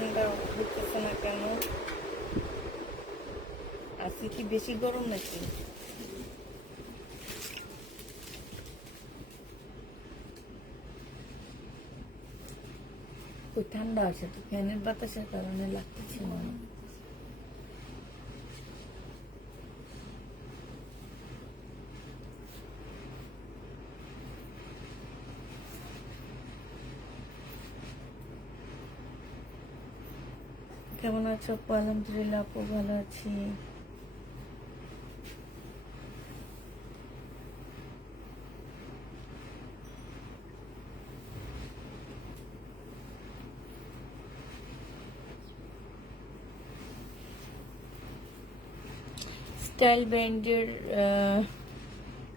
ফ্যানটা ঘুরতেছে না কেন? আজকে কি বেশি গরম নাকি? খুব ঠান্ডা আছে তো, ফ্যানের বাতাসের কারণে লাগতেছে না। কেমন আছো আপু? আলহামদুলিল্লাহ আপু ভালো আছি। স্টাইল ব্র্যান্ডের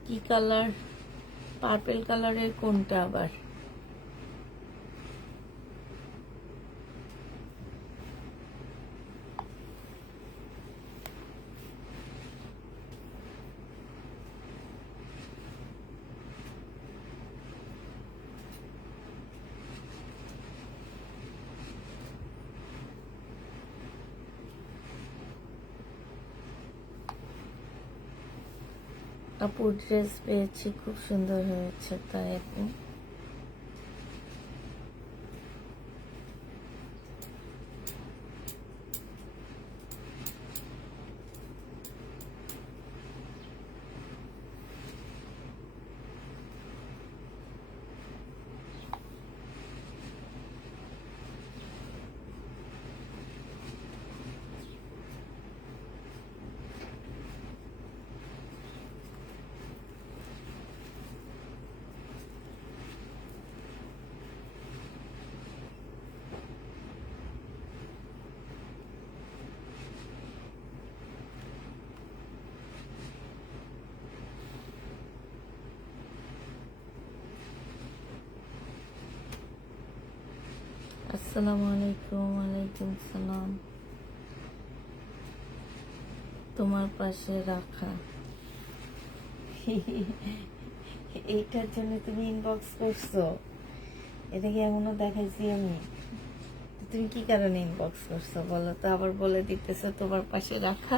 কি কালার? পার্পেল কালারের কোনটা আবার? আপু ড্রেস পেয়েছি, খুব সুন্দর হয়েছে। তাই আপু আসসালামু আলাইকুম। ওয়ালাইকুম সালাম। তোমার পাশে রাখা এইটার জন্য তুমি ইনবক্স করছো? এটা কি এমনও দেখাইছি আমি? তুমি কি কারণে ইনবক্স করছো বলো তো? আবার বলে দিতেছো তোমার পাশে রাখা।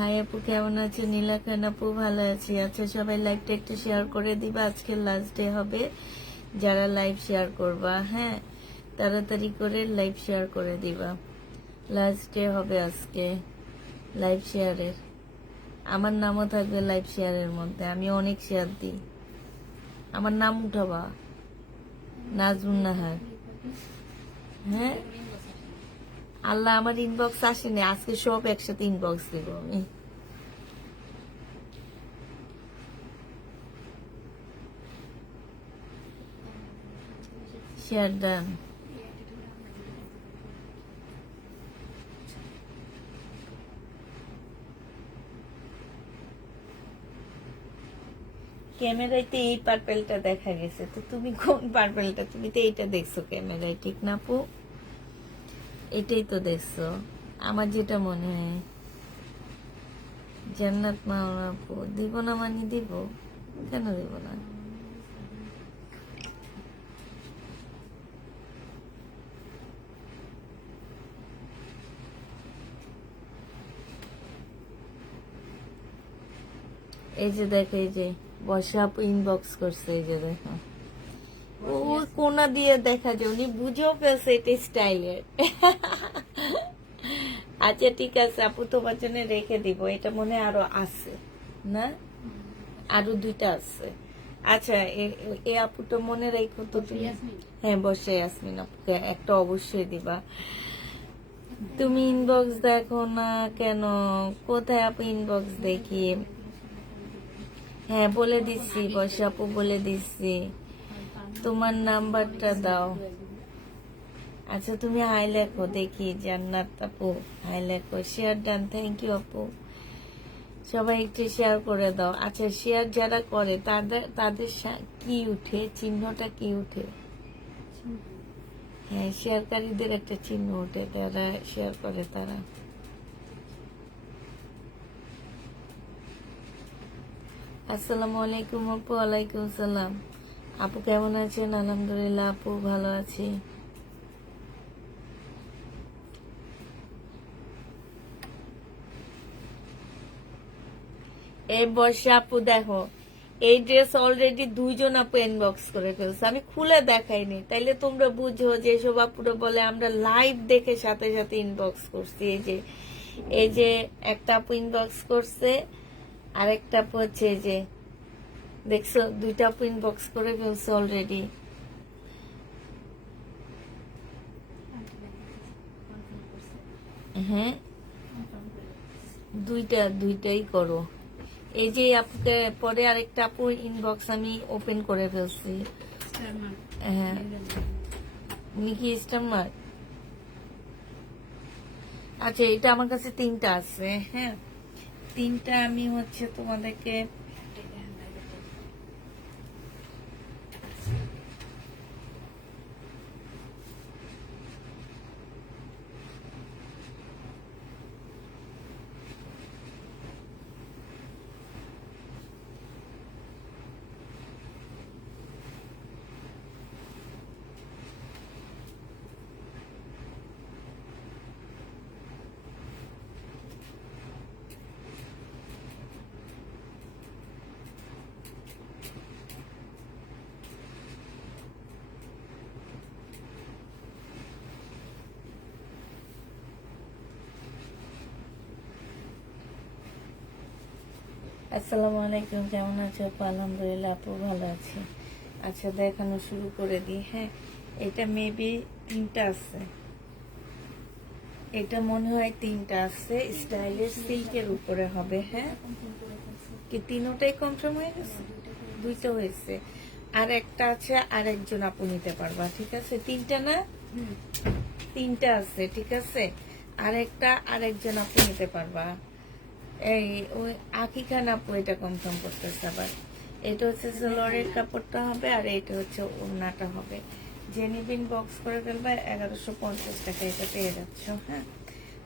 হাই আপু, কেমন আছে? নীলা খান আপু ভালো আছি। আচ্ছা, সবাই লাইভটা একটু শেয়ার করে দিবা। আজকে লাস্ট ডে হবে, যারা লাইভ শেয়ার করবা, হ্যাঁ তাড়াতাড়ি করে লাইভ শেয়ার করে দিবা। লাস্ট ডে হবে আজকে লাইভ শেয়ারের। আমার নামও থাকবে লাইভ শেয়ারের মধ্যে, আমি অনেক শেয়ার দিই। আমার নাম উঠাবা, নাজমুন নাহার। হ্যাঁ, আল্লাহ আমার ইনবক্স আসেনি, আজকে সব একসাথে ইনবক্স দিব আমি। Share done. ক্যামেরাতে এই পার্পেলটা দেখা গেছে, তো তুমি কোন পার্পেলটা? তুমি তো এইটা দেখছো ক্যামেরায়, ঠিক না আপু? এটাই তো দেখছো, আমার যেটা মনে হয়। জান্নাত মাওলা আপু, দিব না মানে দিব, কেন দিব না? এই যে দেখো, এই যে বর্ষা আপু ইনবক্স করছে, এই যে দেখো, ও কোনা দিয়ে দেখা যায়, উনি বুঝেও ফেলছে এটা স্টাইলের। আচ্ছা ঠিক আছে আপু, তোমার জন্য রেখে দিব। এটা মনে হয় আরো আছে না? আরো দুইটা আছে। আচ্ছা, এ আপুটা মনে রাখো তো তুমি। হ্যাঁ, বসে ইয়াসমিন আপুকে একটা অবশ্যই দিবা। তুমি ইনবক্স দেখো না কেন? কোথায় আপু ইনবক্স দেখি? হ্যাঁ বলে দিচ্ছি, বসে আপু বলে দিচ্ছি, তোমার নাম্বারটা দাও। আচ্ছা তুমি হাই লেখো দেখি, জান্নাত আপু হাই লেখো। শেয়ার ডান, থ্যাংক ইউ আপু। সবাই একটু শেয়ার করে দাও। আচ্ছা, শেয়ার যারা করে তাদের তাদের কি উঠে, চিহ্নটা কি উঠে? হ্যাঁ, শেয়ারকারীদের একটা চিহ্ন ওঠে, যারা শেয়ার করে তারা। আসসালামু আলাইকুম আপু। ওয়ালাইকুম সালাম। আপু কেমন আছেন? আলহামদুলিল্লাহ আপু ভালো আছি। এই বর্ষা আপু দেখো, এই ড্রেস অলরেডি 2জন আপু ইনবক্স করে ফেলছে, আমি খুলে দেখাইনি, তাইলে তোমরা বুঝো যে এসব আপুরা বলে আমরা লাইভ দেখে সাথে সাথে ইনবক্স করছি। এই যে একটা আপু ইনবক্স করছে, আর একটা আপু হচ্ছে এই যে দেখছো, 2টা আপু ইনবক্স করে ফেলছে অলরেডি। হ্যাঁ, দুইটাই করো। এই যে আপুকে পরে আরেকটা আপু ইনবক্স আমি ওপেন করে ফেলছি। হ্যাঁ, নিকি স্টার। আচ্ছা, এটা আমার কাছে 3টা আছে। হ্যাঁ, 3টা আমি হচ্ছে তোমাদেরকে আসসালামু আলাইকুম, কেমন আছো আপু? আলহামদুলিল্লাহ আপু ভালো আছি। আচ্ছা, দেখানো শুরু করে দিই। হ্যাঁ, এটা মেবি 3টা আছে, এটা মনে হয় 3টা আছে। স্টাইলিশ সিল্কের উপরে হবে। হ্যাঁ, কি 3টাই কনফার্ম হয়ে গেছে? 2টা হয়েছে, আর একটা আছে, আর একজন আপু নিতে পারবা। ঠিক আছে, 3টা না? 3টা আছে, ঠিক আছে। আর একজন আপু নিতে পারবা। এই ওই আকি খান আপু এটা কনফার্ম করতেছে। আবার এটা হচ্ছে সালোয়ারের কাপড়টা হবে, আর এটা হচ্ছে ওড়নাটা হবে। যে নিবিন বক্স করে ফেলবে 1150 টাকা এটা পেয়ে যাচ্ছ। হ্যাঁ,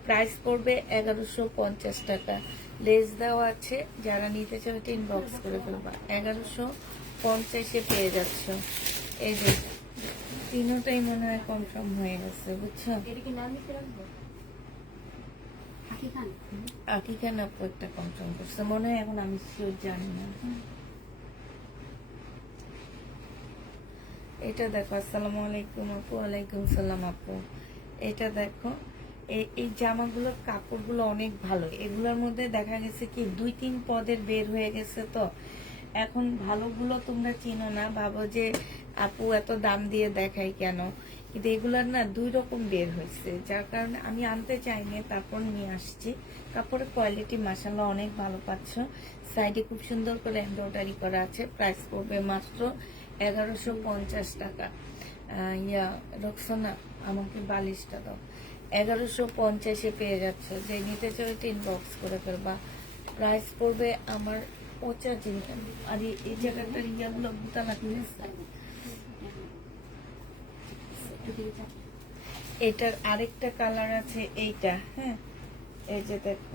প্রাইস পড়বে 1150 টাকা। লেস দেওয়া আছে, যারা নিতে চাও এটা ইনবক্স করে ফেলবা। 1150-এ পেয়ে যাচ্ছ। এই যে 3টাই মনে হয় কনফার্ম হয়ে গেছে, বুঝছো? আকি খান আপু একটা কনফার্ম করছে মনে হয়, এখন আমি শিওর জানি না। এটা দেখো, আসসালামু আলাইকুম আপু। ওয়ালাইকুম সালাম আপু। এটা দেখো, এই জামাগুলোর কাপড়গুলো অনেক ভালো। এগুলোর মধ্যে দেখা গেছে কি 2-3 পদের বের হয়ে গেছে, তো এখন ভালোগুলো তোমরা চিনো না, ভাবো যে আপু এত দাম দিয়ে দেখাই কেন, কিন্তু এগুলার না 2 রকম বের হয়েছে, যার কারণে আমি আনতে চাইনি, তারপর নিয়ে আসছি। কাপড়ের কোয়ালিটি মাশাআল্লাহ অনেক ভালো পাচ্ছ। সাইডে খুব সুন্দর করে এমব্রয়ডারি করা আছে। প্রাইস পড়বে মাত্র 1150 টাকা। ইয়া রক্সনা, আমাকে বালিশটা দাও। 1150-এ পেয়ে যাচ্ছ। যে নিতে চাও এটা ইনবক্স করে ফেলবা। প্রাইস পড়বে আমার 85। আর এই জায়গাটার ইয়াগুলো বুতা লাগতেছে। এটার আরেকটা কালার আছে, এইটা। হ্যাঁ, এই যে দেখো,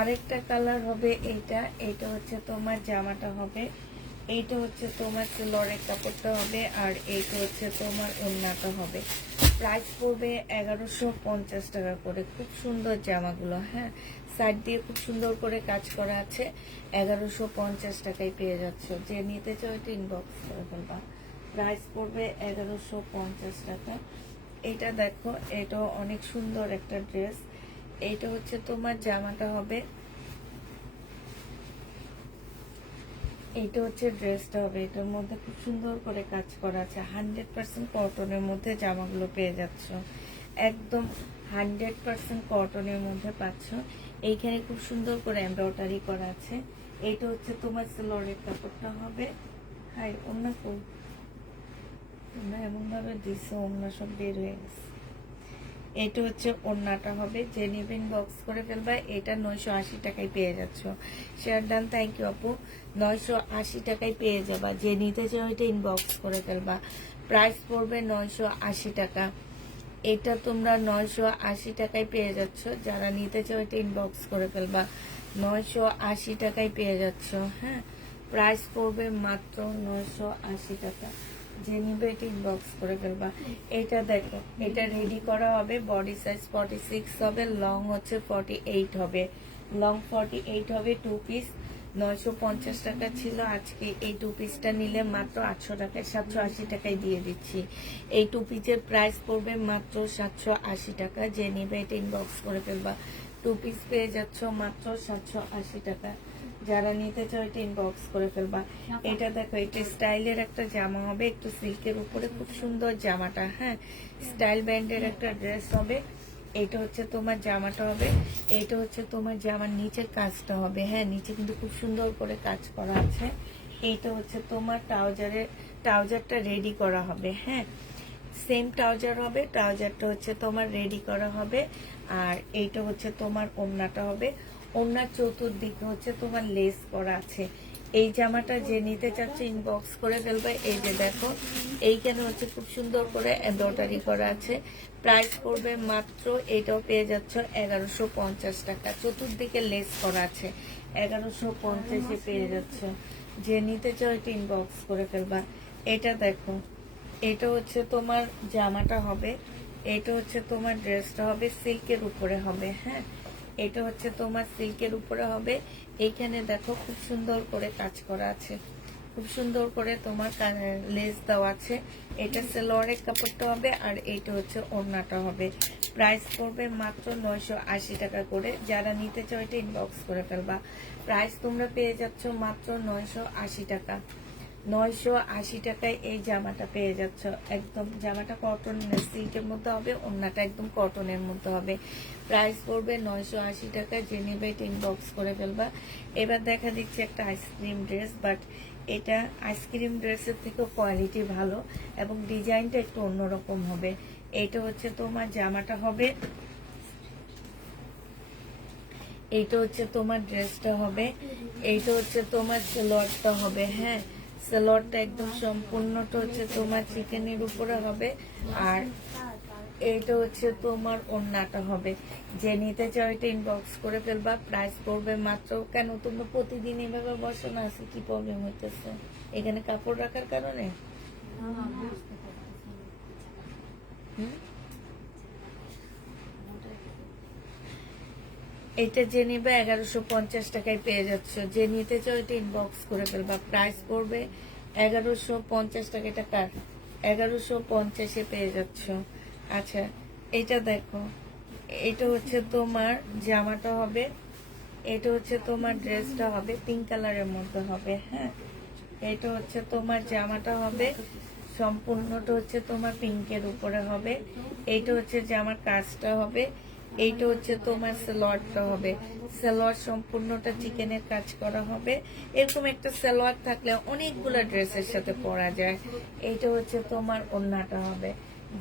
আরেকটা কালার হবে এইটা। এইটা হচ্ছে তোমার জামাটা হবে, এইটা হচ্ছে তোমার লরের কাপড়টা হবে, আর এইটা হচ্ছে তোমার ওড়নাটা হবে। প্রাইস পড়বে 1150 টাকা করে। খুব সুন্দর জামাগুলো। হ্যাঁ, সাইড দিয়ে খুব সুন্দর করে কাজ করা আছে। 1150 টাকায় পেয়ে যাচ্ছ। যে নিতে চাও এটা ইনবক্স করে ফেলবা। প্রাইস পড়বে 1150 টাকা। এটা দেখো, এটা অনেক সুন্দর একটা ড্রেস। এইটা হচ্ছে তোমার জামাটা হবে, এইটা হচ্ছে ড্রেসটা হবে। এটার মধ্যে খুব সুন্দর করে কাজ করা আছে। 100% কটনের মধ্যে জামাগুলো পেয়ে যাচ্ছ, একদম 100% কটনের মধ্যে পাচ্ছ। এইখানে খুব সুন্দর করে এমব্রয়ডারি করা আছে। এইটা হচ্ছে তোমার লরের কাপড়টা হবে। হাই, অন্য কই তোমরা এমন ভাবে দিছো, অন্য সব বের হয়ে গেছে। এটা হচ্ছে ওড়নাটা হবে। যে নেবেন বক্স করে ফেলবা। এটা 980 টাকায় পেয়ে যাচ্ছ। শেয়ার ডান, থ্যাংক ইউ আপু। 980 টাকায় পেয়ে যাবা। যে নিতে চাও এটা ইনবক্স করে ফেলবা। প্রাইস পড়বে 980 টাকা। এটা তোমরা 980 টাকায় পেয়ে যাচ্ছ। যারা নিতে চাও এটা ইনবক্স করে ফেলবা। 980 টাকায় পেয়ে যাচ্ছ। হ্যাঁ, প্রাইস পড়বে মাত্র 980 টাকা। যে নিবে এটা ইনবক্স করে ফেলবা। এটা দেখো, এটা রেডি করা হবে, বডি সাইজ 46 হবে, লং হচ্ছে 48 হবে, লং 48 হবে, 2 পিস 950 টাকা ছিল। আজকে এই 2 পিসটা নিলে মাত্র 800 টাকায় 780 টাকায় দিয়ে দিচ্ছি। এই 2 পিসের প্রাইস পড়বে মাত্র 780 টাকা। যে নিবে এটা ইনবক্স করে ফেলবা। 2 পিস পেয়ে যাচ্ছ মাত্র 780 টাকা। যারা নিতে চাও এটা ইনবক্স করে ফেলবা। এটা দেখো, এটা স্টাইলের একটা জামা হবে, একটু সিল্কের উপরে, খুব সুন্দর জামাটা। হ্যাঁ, স্টাইল ব্যান্ডের একটা ড্রেস হবে। এটা হচ্ছে তোমার জামাটা হবে, এটা হচ্ছে তোমার জামার নিচের কাজটা হবে। হ্যাঁ, নিচে কিন্তু খুব সুন্দর করে কাজ করা আছে। এইটা হচ্ছে তোমার ট্রাউজারটা রেডি করা হবে। হ্যাঁ, সেম ট্রাউজার হবে, ট্রাউজারটা হচ্ছে তোমার রেডি করা হবে। আর এইটা হচ্ছে তোমার ওড়নাটা হবে, ওড়নার চতুর্দিকে হচ্ছে তোমার লেস করা আছে। এই জামাটা যে নিতে চাচ্ছে ইনবক্স করে ফেলবে। এই যে দেখো, এইখানে হচ্ছে খুব সুন্দর করে এমব্রয়ডারি করা আছে। প্রাইস পড়বে মাত্র, এটাও পেয়ে যাচ্ছ 1150 টাকা। চতুর্দিকে লেস করা আছে, 1150-এ পেয়ে যাচ্ছ। যে নিতে চাও এটা ইনবক্স করে ফেলবা। এটা দেখো, এটা হচ্ছে তোমার জামাটা হবে, এটা হচ্ছে তোমার ড্রেসটা হবে, সিল্কের উপরে হবে। হ্যাঁ, এটা হচ্ছে তোমার সিল্কের উপরে হবে। এইখানে দেখো খুব সুন্দর করে কাজ করা আছে, খুব সুন্দর করে তোমার লেস দেওয়া আছে। এটা সালোয়ারের কাপড়টা হবে, আর এইটা হচ্ছে ওড়নাটা হবে। প্রাইস পড়বে মাত্র 980 টাকা করে। যারা নিতে চাও এটা ইনবক্স করে ফেলবা। প্রাইস তোমরা পেয়ে যাচ্ছ মাত্র 980 টাকা। 980 টাকায় এই জামাটা পেয়ে যাচ্ছ। একদম জামাটা কটন সিল্কের মধ্যে হবে, ওড়নাটা একদম কটনের মধ্যে হবে। প্রাইস পড়বে 980 টাকা। যে নেবে এটা ইনবক্স করে ফেলবা। এবার দেখা দিচ্ছে একটা আইসক্রিম ড্রেস, বাট এটা আইসক্রিম ড্রেসের থেকেও কোয়ালিটি ভালো এবং ডিজাইনটা একটু অন্যরকম হবে। এটা হচ্ছে তোমার জামাটা হবে, এইটা হচ্ছে তোমার ড্রেসটা হবে, এইটা হচ্ছে তোমার সালোয়ারটা হবে। হ্যাঁ, সালোয়ারটা একদম সম্পূর্ণটা হচ্ছে তোমার চিকেনের উপরে হবে, আর এইটা হচ্ছে তোমার ওড়নাটা হবে। যে নিতে চাও এটা ইনবক্স করে ফেলবা। প্রাইস পড়বে মাত্র, কেন তোমরা প্রতিদিন এভাবে বসো না, আছে কি প্রবলেম হইতেছে এখানে কাপড় রাখার কারণে? এটা যে নিবে 1150 টাকায় পেয়ে যাচ্ছ। যে নিতে চাও এটা ইনবক্স করে ফেলবা। প্রাইস পড়বে 1150 টাকা। এটা কার? 1150-এ পেয়ে যাচ্ছ। আচ্ছা, এটা দেখো, এটা হচ্ছে তোমার জামাটা হবে, এটা হচ্ছে তোমার ড্রেসটা হবে, পিঙ্ক কালারের মধ্যে হবে। হ্যাঁ, এটা হচ্ছে তোমার জামাটা হবে, সম্পূর্ণটা হচ্ছে তোমার পিঙ্কের উপরে হবে। এইটা হচ্ছে জামার কাজটা হবে, এইটা হচ্ছে তোমার সালোয়ারটা হবে। সালোয়ার সম্পূর্ণটা চিকেনের কাজ করা হবে। এরকম একটা সালোয়ার থাকলে অনেকগুলো ড্রেসের সাথে পরা যায়। এইটা হচ্ছে তোমার ওড়নাটা হবে।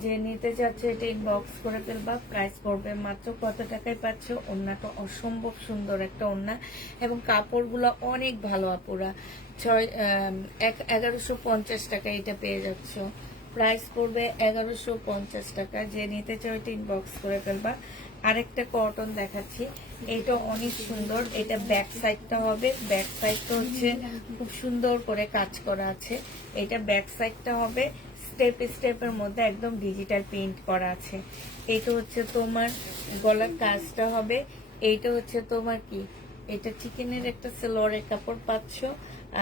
যে নিতে যাচ্ছে এটা ইনবক্স করে ফেলবা। প্রাইস পড়বে মাত্র কত টাকায় পাচ্ছ? ওড়নাটা অসম্ভব সুন্দর একটা ওড়না এবং কাপড়গুলো অনেক ভালো আপুরা। 1150 টাকা এটা পেয়ে যাচ্ছ। প্রাইস পড়বে 1150 টাকা। যে নিতে চাও এটা ইনবক্স করে ফেলবা। আরেকটা কটন দেখাচ্ছি, এটা অনেক সুন্দর। এটা ব্যাক সাইডটা হবে, ব্যাক সাইডটা হচ্ছে খুব সুন্দর করে কাজ করা আছে। এটা ব্যাক সাইডটা হবে, স্টেপ স্টেপের মধ্যে একদম ডিজিটাল প্রিন্ট করা আছে। এটা হচ্ছে তোমার গলার কাজটা হবে, এইটা হচ্ছে তোমার কি, এটা চিকেনের একটা সালোয়ারের কাপড় পাচ্ছ,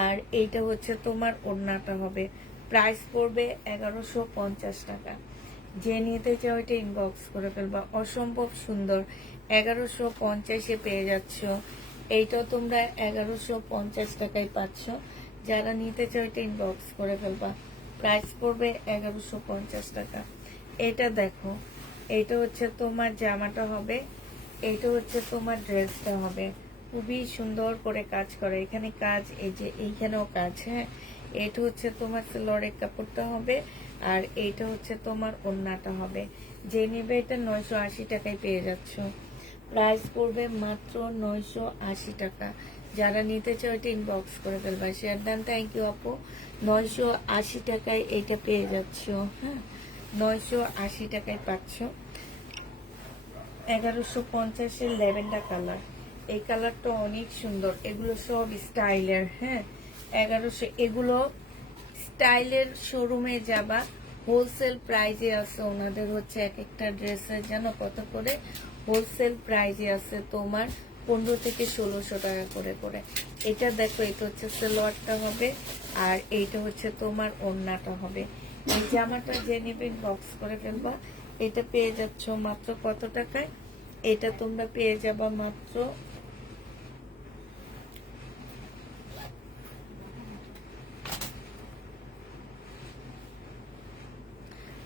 আর এইটা হচ্ছে তোমার ওড়নাটা হবে। প্রাইস পড়বে 1150 টাকা। যে নিতে চাও এটা ইনবক্স করে ফেলবা। অসম্ভব সুন্দর, 1150-এ পেয়ে যাচ্ছ। এইটাও তোমরা 1150 টাকায় পাচ্ছ। যারা নিতে চাও এটা ইনবক্স করে ফেলবা। প্রাইস পড়বে 1150 টাকা। এটা দেখো, এটা হচ্ছে তোমার জামাটা হবে, এইটা হচ্ছে তোমার ড্রেসটা হবে। খুবই সুন্দর করে কাজ করে, এখানে কাজ, এই যে এইখানেও কাজ। হ্যাঁ, এটা হচ্ছে তোমার সালোয়ারের কাপড়টা হবে, আর এইটা হচ্ছে তোমার ওড়নাটা হবে। যে নেবে এটা 980 টাকায় পেয়ে যাচ্ছ। প্রাইস পড়বে মাত্র 980 টাকা। যারা নিতে চাও এটা ইনবক্স করে ফেলবা। শেয়ার দেন, থ্যাংক ইউ আপু। 980 টাকায় এটা পেয়ে যাচ্ছ। হ্যাঁ, 980 টাকায় পাচ্ছ। 1150-এর ল্যাভেন্ডার কালার, এই কালারটা অনেক সুন্দর। এগুলো সব স্টাইলের। হ্যাঁ, 1100। এগুলো স্টাইলের শোরুমে যাবা, হোলসেল প্রাইজে আছে ওনাদের হচ্ছে এক একটা ড্রেসের যেন কত করে হোলসেল প্রাইজে আছে তোমার 15 থেকে 1600 টাকা করে করে। এটা দেখো, এটা হচ্ছে সালোয়ারটা হবে, আর এইটা হচ্ছে তোমার ওড়নাটা হবে। এই জামাটা যে নেবেন বক্স করে ফেলবা। এটা পেয়ে যাচ্ছ মাত্র কত টাকায়? এটা তোমরা পেয়ে যাবা মাত্র,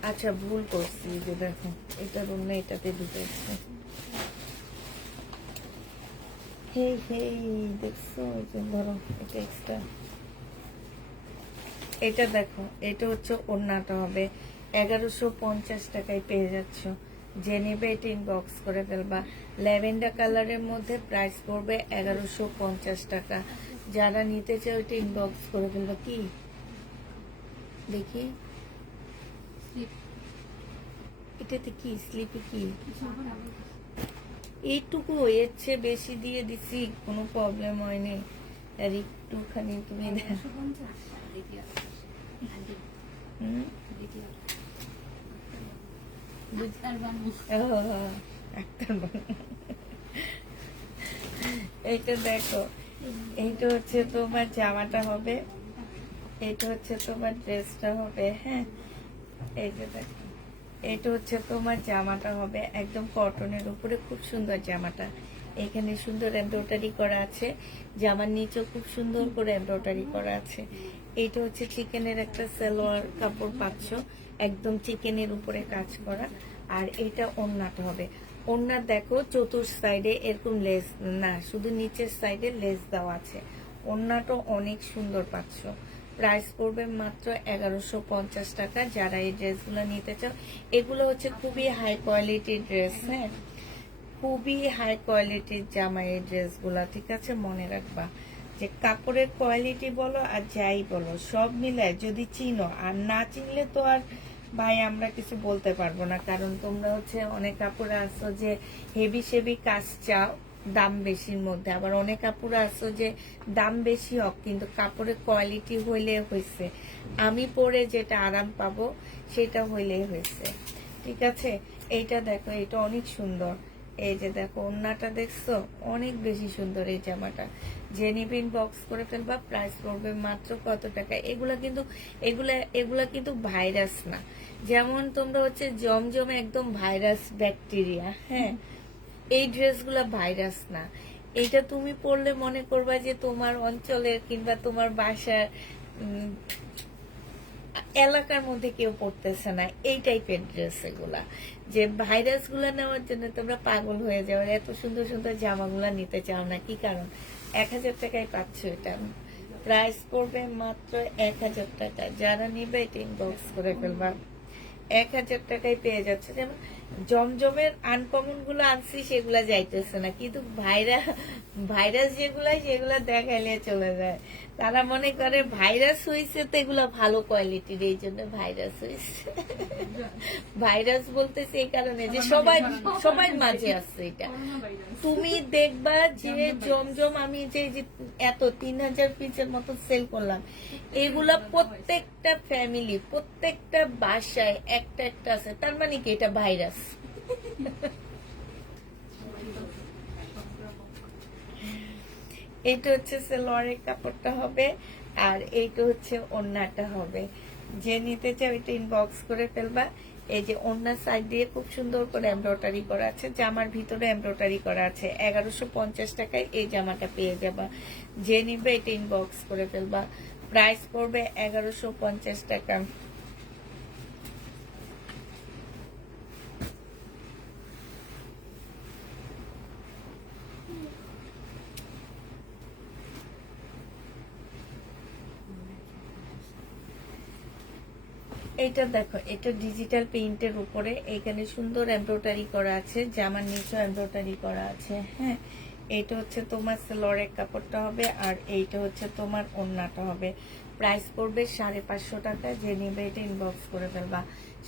আচ্ছা ভুল করছি, যে দেখো এটার অন্য এটাতে ঢুকেছে। হেই হেই, দেখছো? যে ধরো এটা এক্সট্রা, এটা দেখো, এটা হচ্ছে ওড়নাটা হবে 1150 টাকায় পেয়ে যাচ্ছ। যে নেবে এটা ইনবক্স করে ফেলবা। ল্যাভেন্ডার কালারের মধ্যে প্রাইস পড়বে 1150 টাকা। যারা নিতে চাও এটা ইনবক্স করে ফেলবা। কি দেখি এটাতে কি স্লিপে কি এইটুকু, এর চেয়ে বেশি দিয়ে দিছি, কোনো প্রবলেম হয়নি। আর একটুখানি তুমি এইটা দেখো, এইটা হচ্ছে তোমার জামাটা হবে, এটা হচ্ছে তোমার ড্রেসটা হবে। হ্যাঁ, এই যে দেখো, এটা হচ্ছে তোমার জামাটা হবে একদম কটনের উপরে, খুব সুন্দর জামাটা। এখানে সুন্দর এমব্রয়ডারি করা আছে, জামার নিচেও খুব সুন্দর করে এমব্রয়ডারি করা আছে। এইটা হচ্ছে চিকেনের একটা সালোয়ার কাপড় পাচ্ছ, একদম চিকেনের উপরে কাজ করা। আর এটা ওড়নাটা হবে। ওড়নার দেখো চতুর সাইডে এরকম লেস না, শুধু নিচের সাইডে লেস দেওয়া আছে। ওড়নাটা অনেক সুন্দর পাচ্ছ। প্রাইস পড়বে মাত্র 1150 টাকা। যারা এই ড্রেসগুলো নিতে চাও, এগুলো হচ্ছে খুবই হাই কোয়ালিটির ড্রেস। হ্যাঁ, খুবই হাই কোয়ালিটির জামা এই ড্রেসগুলা, ঠিক আছে? মনে রাখবা যে কাপড়ের কোয়ালিটি বলো আর যাই বলো, সব মিলায় যদি চিনো, আর না চিনলে তো আর ভাই আমরা কিছু বলতে পারবো না। কারণ তোমরা হচ্ছে অনেক কাপড়ে আসো যে হেভি সেভি কাজ চাও দাম বেশির মধ্যে, আবার অনেক কাপড় আসো যে দাম বেশি হোক কিন্তু কাপড়ের কোয়ালিটি হইলে হয়েছে, আমি পরে যেটা আরাম পাবো সেটা হইলেই হয়েছে, ঠিক আছে? এইটা দেখো, এটা অনেক সুন্দর। এই যে দেখো ওড়নাটা দেখছো, অনেক বেশি সুন্দর এই জামাটা। যে নিবিন বক্স করে ফেলবা। প্রাইস পড়বে মাত্র কত টাকা? এগুলা কিন্তু ভাইরাস না। যেমন তোমরা হচ্ছে জমজমে একদম ভাইরাস ব্যাকটেরিয়া, হ্যাঁ, এই ড্রেসগুলা ভাইরাস না। এটা তুমি পরলে মনে করবা যে তোমার অঞ্চলের কিংবা তোমার বাসার এলাকার মধ্যে কেউ পড়তেছে না, এই টাইপের ড্রেস এগুলা। যে ভাইরাস গুলা নেওয়ার জন্য তোমরা পাগল হয়ে যাও, এত সুন্দর সুন্দর জামাগুলা নিতে চাও না, কি কারণ? 1000 টাকায় পাচ্ছ এটা। প্রাইস পড়বে মাত্র 1000 টাকা। যারা নিবে এটা ইনবক্স করে ফেলবা। 1000 টাকায় পেয়ে যাচ্ছে। যেমন জমজমের আনকমন গুলো আনছি, সেগুলা যাইতেছে না, কিন্তু ভাইরাস যেগুলা সেগুলা দেখাইলে চলে যায়। তারা মনে করে ভাইরাস হয়েছে তো এগুলা ভালো কোয়ালিটির, এই জন্য ভাইরাস হয়েছে। ভাইরাস বলতেছে এই কারণে যে সবাই মাঝে আছে এটা। তুমি দেখবা যে জমজম আমি যে এত 3000 পিসের মতো সেল করলাম, এগুলা প্রত্যেকটা ফ্যামিলি, প্রত্যেকটা বাসায় একটা একটা আছে। তার মানে কি এটা ভাইরাস? এইটা হচ্ছে সালোয়ারের কাপড়টা হবে, আর এইটা হচ্ছে ওড়নাটা হবে। যে নিতে চাও এটা ইনবক্স করে ফেলবা। এই যে ওড়নার সাইড দিয়ে খুব সুন্দর করে এমব্রয়ডারি করা আছে, জামার ভিতরে এমব্রয়ডারি করা আছে। 1150 টাকায় এই জামাটা পেয়ে যাবা। যে নিবে এটা ইনবক্স করে ফেলবা। প্রাইস পড়বে 1150 টাকা। এইটা দেখো, এটা ডিজিটাল প্রিন্টের উপরে এখানে সুন্দর এমব্রয়ডারি করা আছে, জামার নিচে এমব্রয়ডারি করা আছে। হ্যাঁ, এইটা হচ্ছে তোমার সালোয়ারের কাপড়টা হবে, আর এইটা হচ্ছে তোমার ওড়নাটা হবে। প্রাইস পড়বে 550 টাকা। যে নেবে এটা ইনবক্স করে ফেলবা।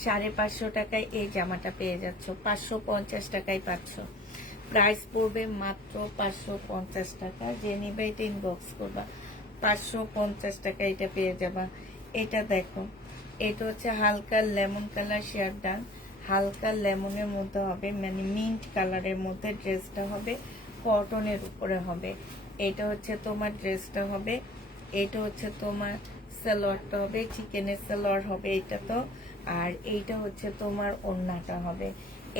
550 টাকায় এই জামাটা পেয়ে যাচ্ছ, 550 টাকায় পাচ্ছ। প্রাইস পড়বে মাত্র 550 টাকা। যে নেবে এটা ইনবক্স করবা। 550 টাকা এটা পেয়ে যাবা। এটা দেখো, এটা হচ্ছে হালকা লেমন কালার শেয়ার ডান, হালকা লেমনের মধ্যে হবে, মানে মিন্ট কালারের মধ্যে ড্রেসটা হবে, কটনের উপরে হবে। এটা হচ্ছে তোমার ড্রেসটা হবে, এটা হচ্ছে তোমার সালোয়ারটা হবে, চিকেনের সালোয়ার হবে এটা তো। আর এইটা হচ্ছে তোমার ওড়নাটা হবে।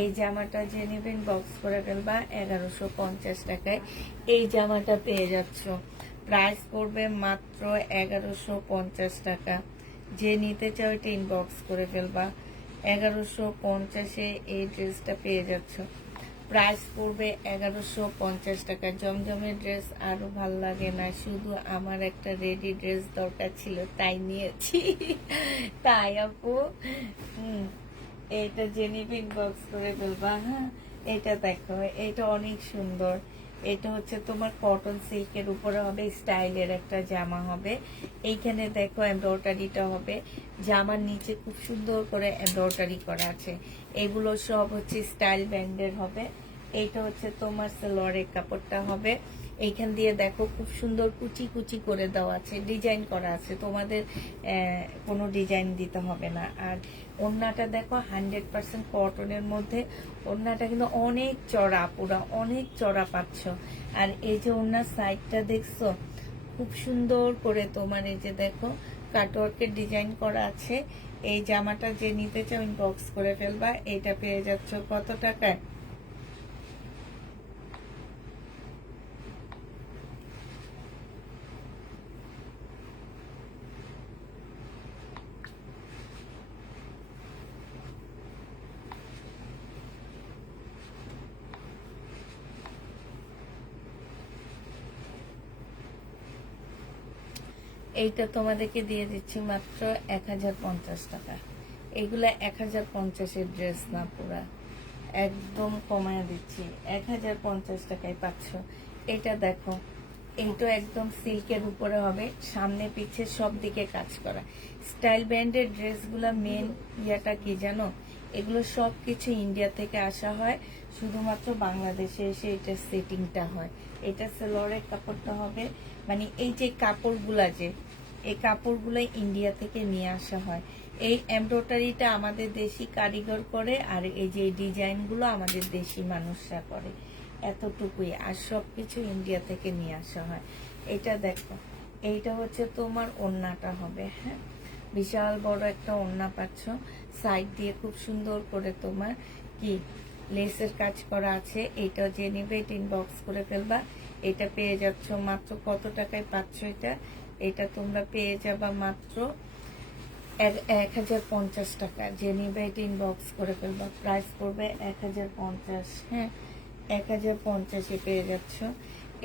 এই জামাটা যে নেবেন বক্স করে ফেলবা 1150 টাকায় এই জামাটা পেয়ে যাচ্ছ। প্রাইস পড়বে মাত্র 1150 টাকা। যে নিতে চাও এটা ইনবক্স করে ফেলবা। 1150-এ এই ড্রেসটা পেয়ে যাচ্ছ। প্রাইস পড়বে 1150 টাকা। জমজমের ড্রেস আরো ভাল লাগে না, শুধু আমার একটা রেডি ড্রেস দরকার ছিল তাই নিয়েছি। তাই আপু এটা জেনিফ ইনবক্স করে ফেলবা। হ্যাঁ, এটা দেখো, এটা অনেক সুন্দর। এটা হচ্ছে তোমার কটন সিল্কের উপরে হবে, স্টাইলের একটা জামা হবে। এইখানে দেখো এমব্রয়ডারিটা হবে, জামার নিচে খুব সুন্দর করে এমব্রয়ডারি করা আছে। এগুলো সব হচ্ছে স্টাইল ব্যান্ডের হবে। এইটা হচ্ছে তোমার সালোয়ারের কাপড়টা হবে। এইখান দিয়ে দেখো খুব সুন্দর কুচি কুচি করে দেওয়া আছে, ডিজাইন করা আছে, তোমাদের কোনো ডিজাইন দিতে হবে না। আর ওড়নাটা দেখো 100% কটনের মধ্যে। ওড়নাটা কিন্তু অনেক চড়া, পুরা অনেক চড়া পাচ্ছ। আর এই যে ওড়নার সাইডটা দেখছো, খুব সুন্দর করে তোমার এই যে দেখো কাটওয়ার্কের ডিজাইন করা আছে। এই জামাটা যে নিতে চাও ইনবক্স করে ফেলবা। এটা পেয়ে যাচ্ছ কত টাকায়? এইটা তোমাদেরকে দিয়ে দিচ্ছি মাত্র 1050 টাকা। এগুলা 1050-এর ড্রেস না, পুরা একদম কমায় দিচ্ছি, 1050 টাকায় পাচ্ছ। এটা দেখো, এইটা একদম সিল্কের উপরে হবে, সামনে পিছে সব দিকে কাজ করা। স্টাইল ব্র্যান্ডের ড্রেসগুলা মেন ইয়াটা কি জানো, এগুলো সব কিছু ইন্ডিয়া থেকে আসা হয়, শুধুমাত্র বাংলাদেশে এসে এটা সেটিংটা হয়। এটা সালোয়ারের কাপড়টা হবে, মানে এই যে কাপড়গুলা, যে এই কাপড়গুলো ইন্ডিয়া থেকে নিয়ে আসা হয়। এই এমব্রয়ডারিটা আমাদের দেশি কারিগর করে, আর এই যে ডিজাইনগুলো আমাদের দেশি মানুষরা করে, এতটুকুই। আর সবকিছু ইন্ডিয়া থেকে নিয়ে আসা হয়। এটা দেখো, এইটা হচ্ছে তোমার ওড়নাটা হবে। হ্যাঁ, বিশাল বড় একটা ওড়না পাচ্ছ, সাইড দিয়ে খুব সুন্দর করে তোমার কি লেসের কাজ করা আছে। এটা যে নিবে এটা ইনবক্স করে ফেলবা। এটা পেয়ে যাচ্ছ মাত্র কত টাকায় পাচ্ছ এটা? এটা তোমরা পেয়ে যাবা মাত্র 1050 টাকা। যে নিবে এটা ইনবক্স করে ফেলবা। প্রাইস পড়বে 1050। হ্যাঁ, 1050-এ পেয়ে যাচ্ছ।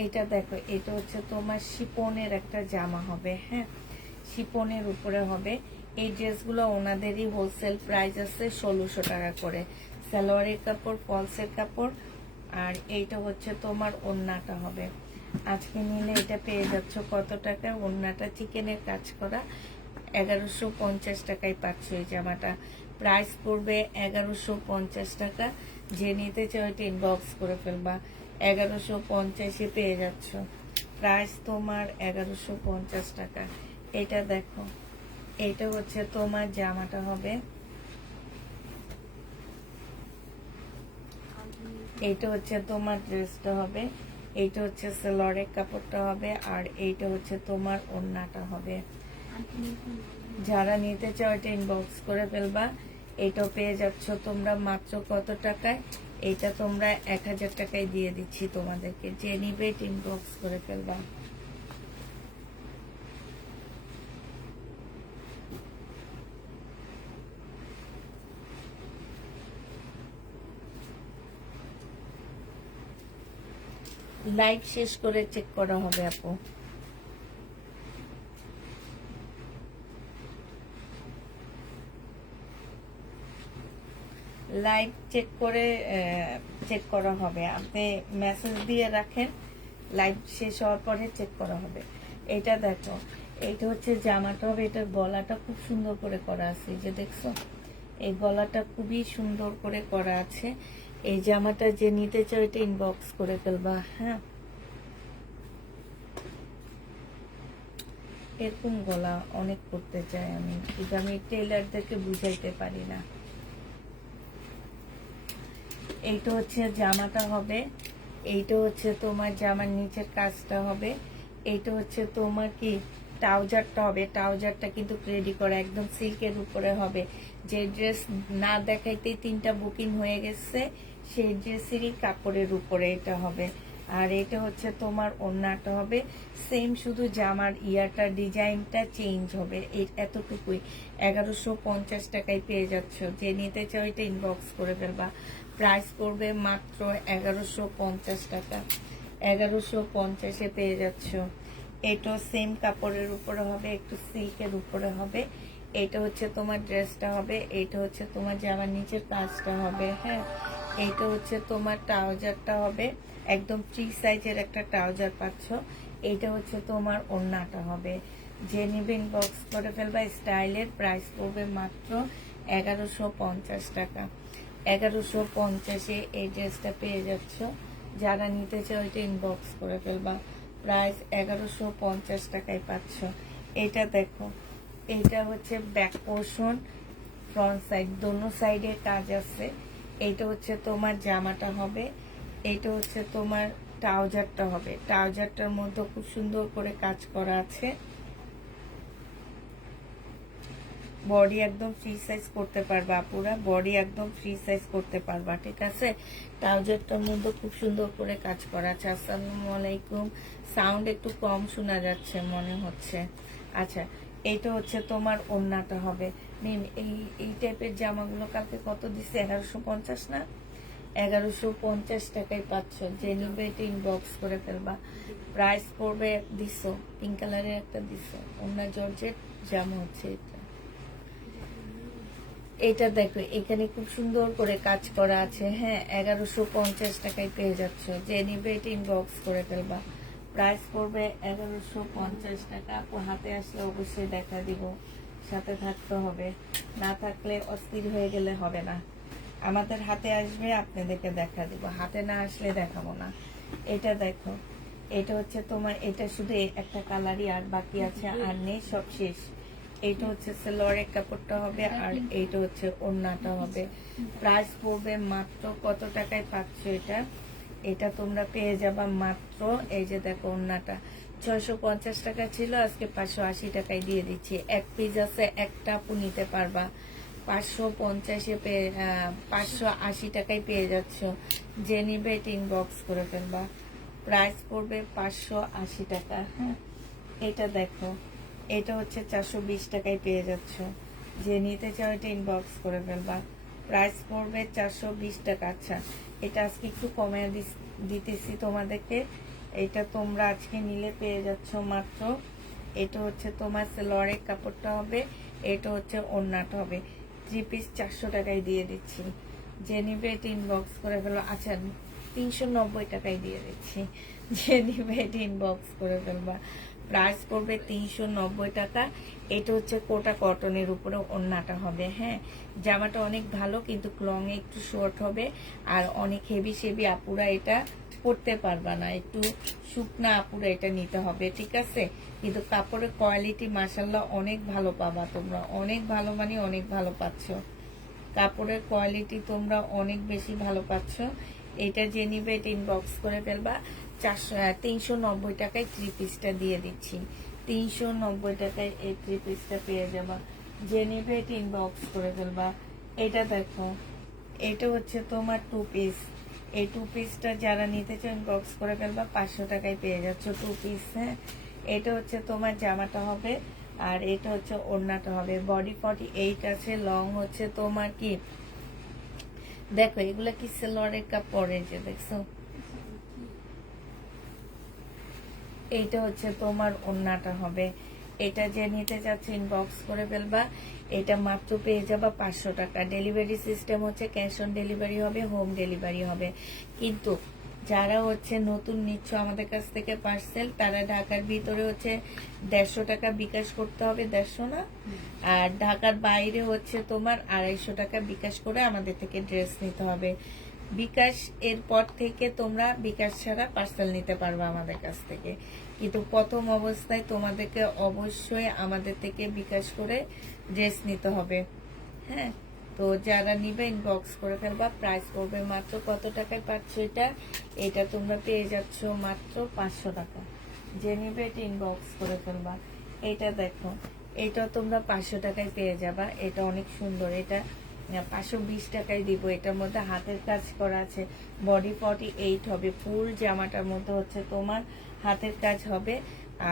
এটা দেখো, এটা হচ্ছে তোমার শিপনের একটা জামা হবে। হ্যাঁ, শিপনের উপরে হবে। এই ড্রেসগুলো ওনাদেরই হোলসেল প্রাইস আছে 1600 টাকা করে। সালোয়ারের কাপড়, ফলসের কাপড়। আর এইটা হচ্ছে তোমার ওড়নাটা হবে। আজকে নিলে এটা পেয়ে যাচ্ছ কত টাকা? ওড়নাটা চিকেনের কাজ করা 1150 টাকায় পাচ্ছ এই জামাটা। প্রাইস পড়বে 1150 টাকা। যে নিতে চাও এটা ইনবক্স করে ফেলবা। 1150-এ পেয়ে যাচ্ছ। প্রাইস তোমার 1150 টাকা। এটা দেখো, এটা হচ্ছে তোমার জামাটা হবে, এইটা হচ্ছে তোমার ড্রেসটা হবে, এইটা হচ্ছে সালোয়ারের কাপড়টা হবে, আর এইটা হচ্ছে তোমার ওড়নাটা হবে। যারা নিতে চাও এটা ইনবক্স করে ফেলবা। এটাও পেয়ে যাচ্ছ তোমরা মাত্র কত টাকায়? এটা তোমরা 1000 টাকায় দিয়ে দিচ্ছি তোমাদেরকে। যে নিবে এটা ইনবক্স করে ফেলবা। লাইভ শেষ করে চেক করা হবে আপু। লাইভ চেক করা হবে। আপনি মেসেজ দিয়ে রাখেন, লাইভ শেষ হওয়ার পরে চেক করা হবে। এটা দেখো, এটা হচ্ছে জামাটা হবে। এটার গলাটা খুব সুন্দর করে করা আছে, যে দেখছো এই গলাটা খুবই সুন্দর করে করা আছে। এই জামাটা যে নিতে চাও এটা ইনবক্স করে ফেলবা। হ্যাঁ, এরকম গলা অনেক করতে চাই আমি, কিন্তু আমি টেলারদেরকে বুঝাইতে পারি না। এইটা হচ্ছে জামাটা হবে, এইটা হচ্ছে তোমার জামার নিচের কাজটা হবে, এইটা হচ্ছে তোমার কি ট্রাউজারটা হবে। ট্রাউজারটা কিন্তু রেডি করা একদম সিল্কের উপরে হবে। যে ড্রেস না দেখাইতেই 3টা বুকিং হয়ে গেছে, সেই ড্রেসেরই কাপড়ের উপরে এটা হবে। আর এটা হচ্ছে তোমার ওড়নাটা হবে সেম, শুধু জামার ইয়াটা ডিজাইনটা চেঞ্জ হবে। এতটুকুই 1150 টাকায় পেয়ে যাচ্ছ। যে নিতে চাও এটা ইনবক্স করে ফেলবা। প্রাইস পড়বে মাত্র 1150 টাকা। 1150-এ পেয়ে যাচ্ছ। এটা সেম কাপড়ের উপরে হবে, একটু সিল্কের উপরে হবে। এটা হচ্ছে তোমার ড্রেসটা হবে, এটা হচ্ছে তোমার জামার নিচের কাজটা হবে। হ্যাঁ, এইটা হচ্ছে তোমার ট্রাউজারটা হবে, একদম ফ্রি সাইজের একটা ট্রাউজার পাচ্ছ। এইটা হচ্ছে তোমার ওড়নাটা হবে। যে নিবে ইনবক্স করে ফেলবা। স্টাইলের প্রাইস পড়বে মাত্র 1150 টাকা। 1150-এ এই ড্রেসটা পেয়ে যাচ্ছ। যারা নিতে চাও এটা ইনবক্স করে ফেলবা। প্রাইস 1150 টাকায় পাচ্ছ। এটা দেখো, এইটা হচ্ছে ব্যাক পোর্শন, ফ্রন্ট সাইড দোনো সাইডে কাজ আছে। এইটা হচ্ছে তোমার জামাটা হবে, এইটা হচ্ছে তোমার ট্রাউজারটা হবে। ট্রাউজারটার মধ্যে খুব সুন্দর করে কাজ করা আছে। বডি একদম ফ্রি সাইজ করতে পারবা আপুরা, বডি একদম ফ্রি সাইজ করতে পারবা, ঠিক আছে। ট্রাউজারটার মধ্যে খুব সুন্দর করে কাজ করা আছে। আসসালামু আলাইকুম। সাউন্ড একটু কম শোনা যাচ্ছে মনে হচ্ছে। আচ্ছা, এইটা হচ্ছে তোমার ওড়নাটা হবে। মিম এই টাইপের জামাগুলো কালকে কত দিচ্ছে? 1150 না? 1150 টাকায় পাচ্ছ। যে নিবে এটা ইনবক্স করে ফেলবা। প্রাইস পড়বে দিছো পিঙ্ক কালারের একটা দিছো ওড়না, জর্জেট জামা হচ্ছে এটা। এটা দেখো, এখানে খুব সুন্দর করে কাজ করা আছে। হ্যাঁ, 1150 টাকায় পেয়ে যাচ্ছ। যে নিবে এটা ইনবক্স করে ফেলবা। প্রাইস পড়বে 1150 টাকা। আপু হাতে আসলে অবশ্যই দেখা দিব, সাথে থাকতে হবে, না থাকলে অস্থির হয়ে গেলে হবে না। আমাদের হাতে আসবে, আপনাদেরকে দেখা দিব, হাতে না আসলে দেখাবো না। এটা দেখো, এটা হচ্ছে তোমার, এটা শুধু একটা কালারই আর বাকি আছে, আর নেই, সব শেষ। এইটা হচ্ছে সেলোয়ারের কাপড়টা হবে, আর এইটা হচ্ছে ওড়নাটা হবে। প্রাইস পড়বে মাত্র কত টাকায় পাচ্ছ এটা? এটা তোমরা পেয়ে যাবা মাত্র, এই যে দেখো ওড়নাটা 650 টাকা ছিল, আজকে 580 টাকায় দিয়ে দিচ্ছি। এক পিস আছে, একটা আপু নিতে পারবা। 550-এ 580 টাকায় পেয়ে যাচ্ছ। যে নিবে এটা ইনবক্স করে ফেলবা। প্রাইস পড়বে 580 টাকা। হ্যাঁ, এটা দেখো, এটা হচ্ছে 420 টাকায় পেয়ে যাচ্ছ। যে নিতে চাও এটা ইনবক্স করে ফেলবা। প্রাইস পড়বে 420 টাকা। আচ্ছা, এটা আজকে একটু কমে দিতেছি তোমাদেরকে। এটা তোমরা আজকে নিলে পেয়ে যাচ্ছ মাত্র, এটা হচ্ছে তোমার সেলোয়ারের কাপড়টা হবে, এটা হচ্ছে ওড়নাটা হবে। 3 পিস 400 টাকায় দিয়ে দিচ্ছি। যে নিবে এটা ইনবক্স করে ফেলো। আচ্ছা, 390 টাকায় দিয়ে দিচ্ছি। যে নিবে এটা ইনবক্স করে ফেলবা। প্রাইস পড়বে 390 টাকা। এটা হচ্ছে কোটা কটনের উপরে ওড়নাটা হবে। হ্যাঁ, জামাটা অনেক ভালো, কিন্তু লং এ একটু শর্ট হবে, আর অনেক হেভি সেভি আপুরা এটা পরতে পারবা না, একটু শুকনা আপুরা এটা নিতে হবে, ঠিক আছে। কিন্তু কাপড়ের কোয়ালিটি মাশাল্লাহ অনেক ভালো পাবা তোমরা, অনেক ভালো মানে অনেক ভালো পাচ্ছ। কাপড়ের কোয়ালিটি তোমরা অনেক বেশি ভালো পাচ্ছ। এটা যে নিবে এটা ইনবক্স করে ফেলবা। 390 টাকায় 3 পিসটা দিয়ে দিচ্ছি। 390 টাকায় এই 3 পিসটা পেয়ে যাবা। যে নিবে এটা ইনবক্স করে ফেলবা। এটা দেখো, এটা হচ্ছে তোমার 2 পিস। এই 2 পিসটা যারা নিতে চাও ইনবক্স করে ফেলবা। 500 টাকায় পেয়ে যাচ্ছ 2 পিস। হ্যাঁ, এটা হচ্ছে তোমার জামাটা হবে, আর এটা হচ্ছে ওড়নাটা হবে। বডি 48 আছে, লং হচ্ছে তোমার কি দেখো, এগুলা কি সেলোয়ারের কাপড়, এই যে দেখছো। এইটা হচ্ছে তোমার ওড়নাটা হবে। এটা যে নিতে চাচ্ছে ইনবক্স করে ফেলবা। এটা মাত্র পেয়ে যাবা 500 টাকা। ডেলিভারি সিস্টেম হচ্ছে ক্যাশ অন ডেলিভারি হবে, হোম ডেলিভারি হবে। কিন্তু যারা হচ্ছে নতুন নিচ্ছ আমাদের কাছ থেকে পার্সেল, তারা ঢাকার ভিতরে হচ্ছে 150 টাকা বিকাশ করতে হবে, 150 না, আর ঢাকার বাইরে হচ্ছে তোমার 250 টাকা বিকাশ করে আমাদের থেকে ড্রেস নিতে হবে। বিকাশ এর পর থেকে তোমরা বিকাশ ছাড়া পার্সেল নিতে পারবে আমাদের কাছ থেকে, কিন্তু প্রথম অবস্থায় তোমাদেরকে অবশ্যই আমাদের থেকে বিকাশ করে ড্রেস নিতে হবে। হ্যাঁ, তো যারা নিবে ইনবক্স করে ফেলবা। প্রাইস পড়বে মাত্র কত টাকায় পাচ্ছ এটা? এটা তোমরা পেয়ে যাচ্ছ মাত্র 500 টাকা। যে নিবে এটা ইনবক্স করে ফেলবা। এটা দেখো, এটা তোমরা 500 টাকায় পেয়ে যাবা। এটা অনেক সুন্দর, এটা 520 টাকায় দিব। এটার মধ্যে হাতের কাজ করা আছে, বডি 48 হবে, ফুল জামাটার মধ্যে হচ্ছে তোমার হাতের কাজ হবে,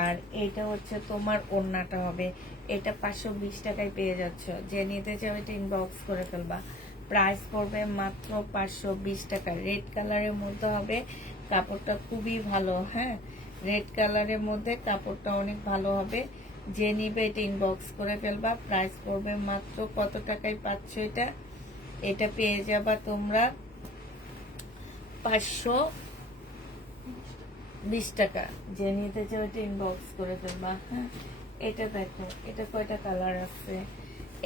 আর এইটা হচ্ছে তোমার ওড়নাটা হবে। এটা 520 টাকায় পেয়ে যাচ্ছ। যে নিতে চাও এটা ইনবক্স করে ফেলবা। প্রাইস পড়বে মাত্র 520 টাকা। রেড কালারের মধ্যে হবে, কাপড়টা খুবই ভালো। হ্যাঁ, রেড কালারের মধ্যে কাপড়টা অনেক ভালো হবে। যে নিবে এটা ইনবক্স করে ফেলবা। প্রাইস পড়বে মাত্র কত টাকায় পাচ্ছ এটা? এটা পেয়ে যাবা তোমরা 520 টাকা। যে নিতে চাও এটা ইনবক্স করে ফেলবা। হ্যাঁ, এটা দেখো, এটা কয়টা কালার আছে।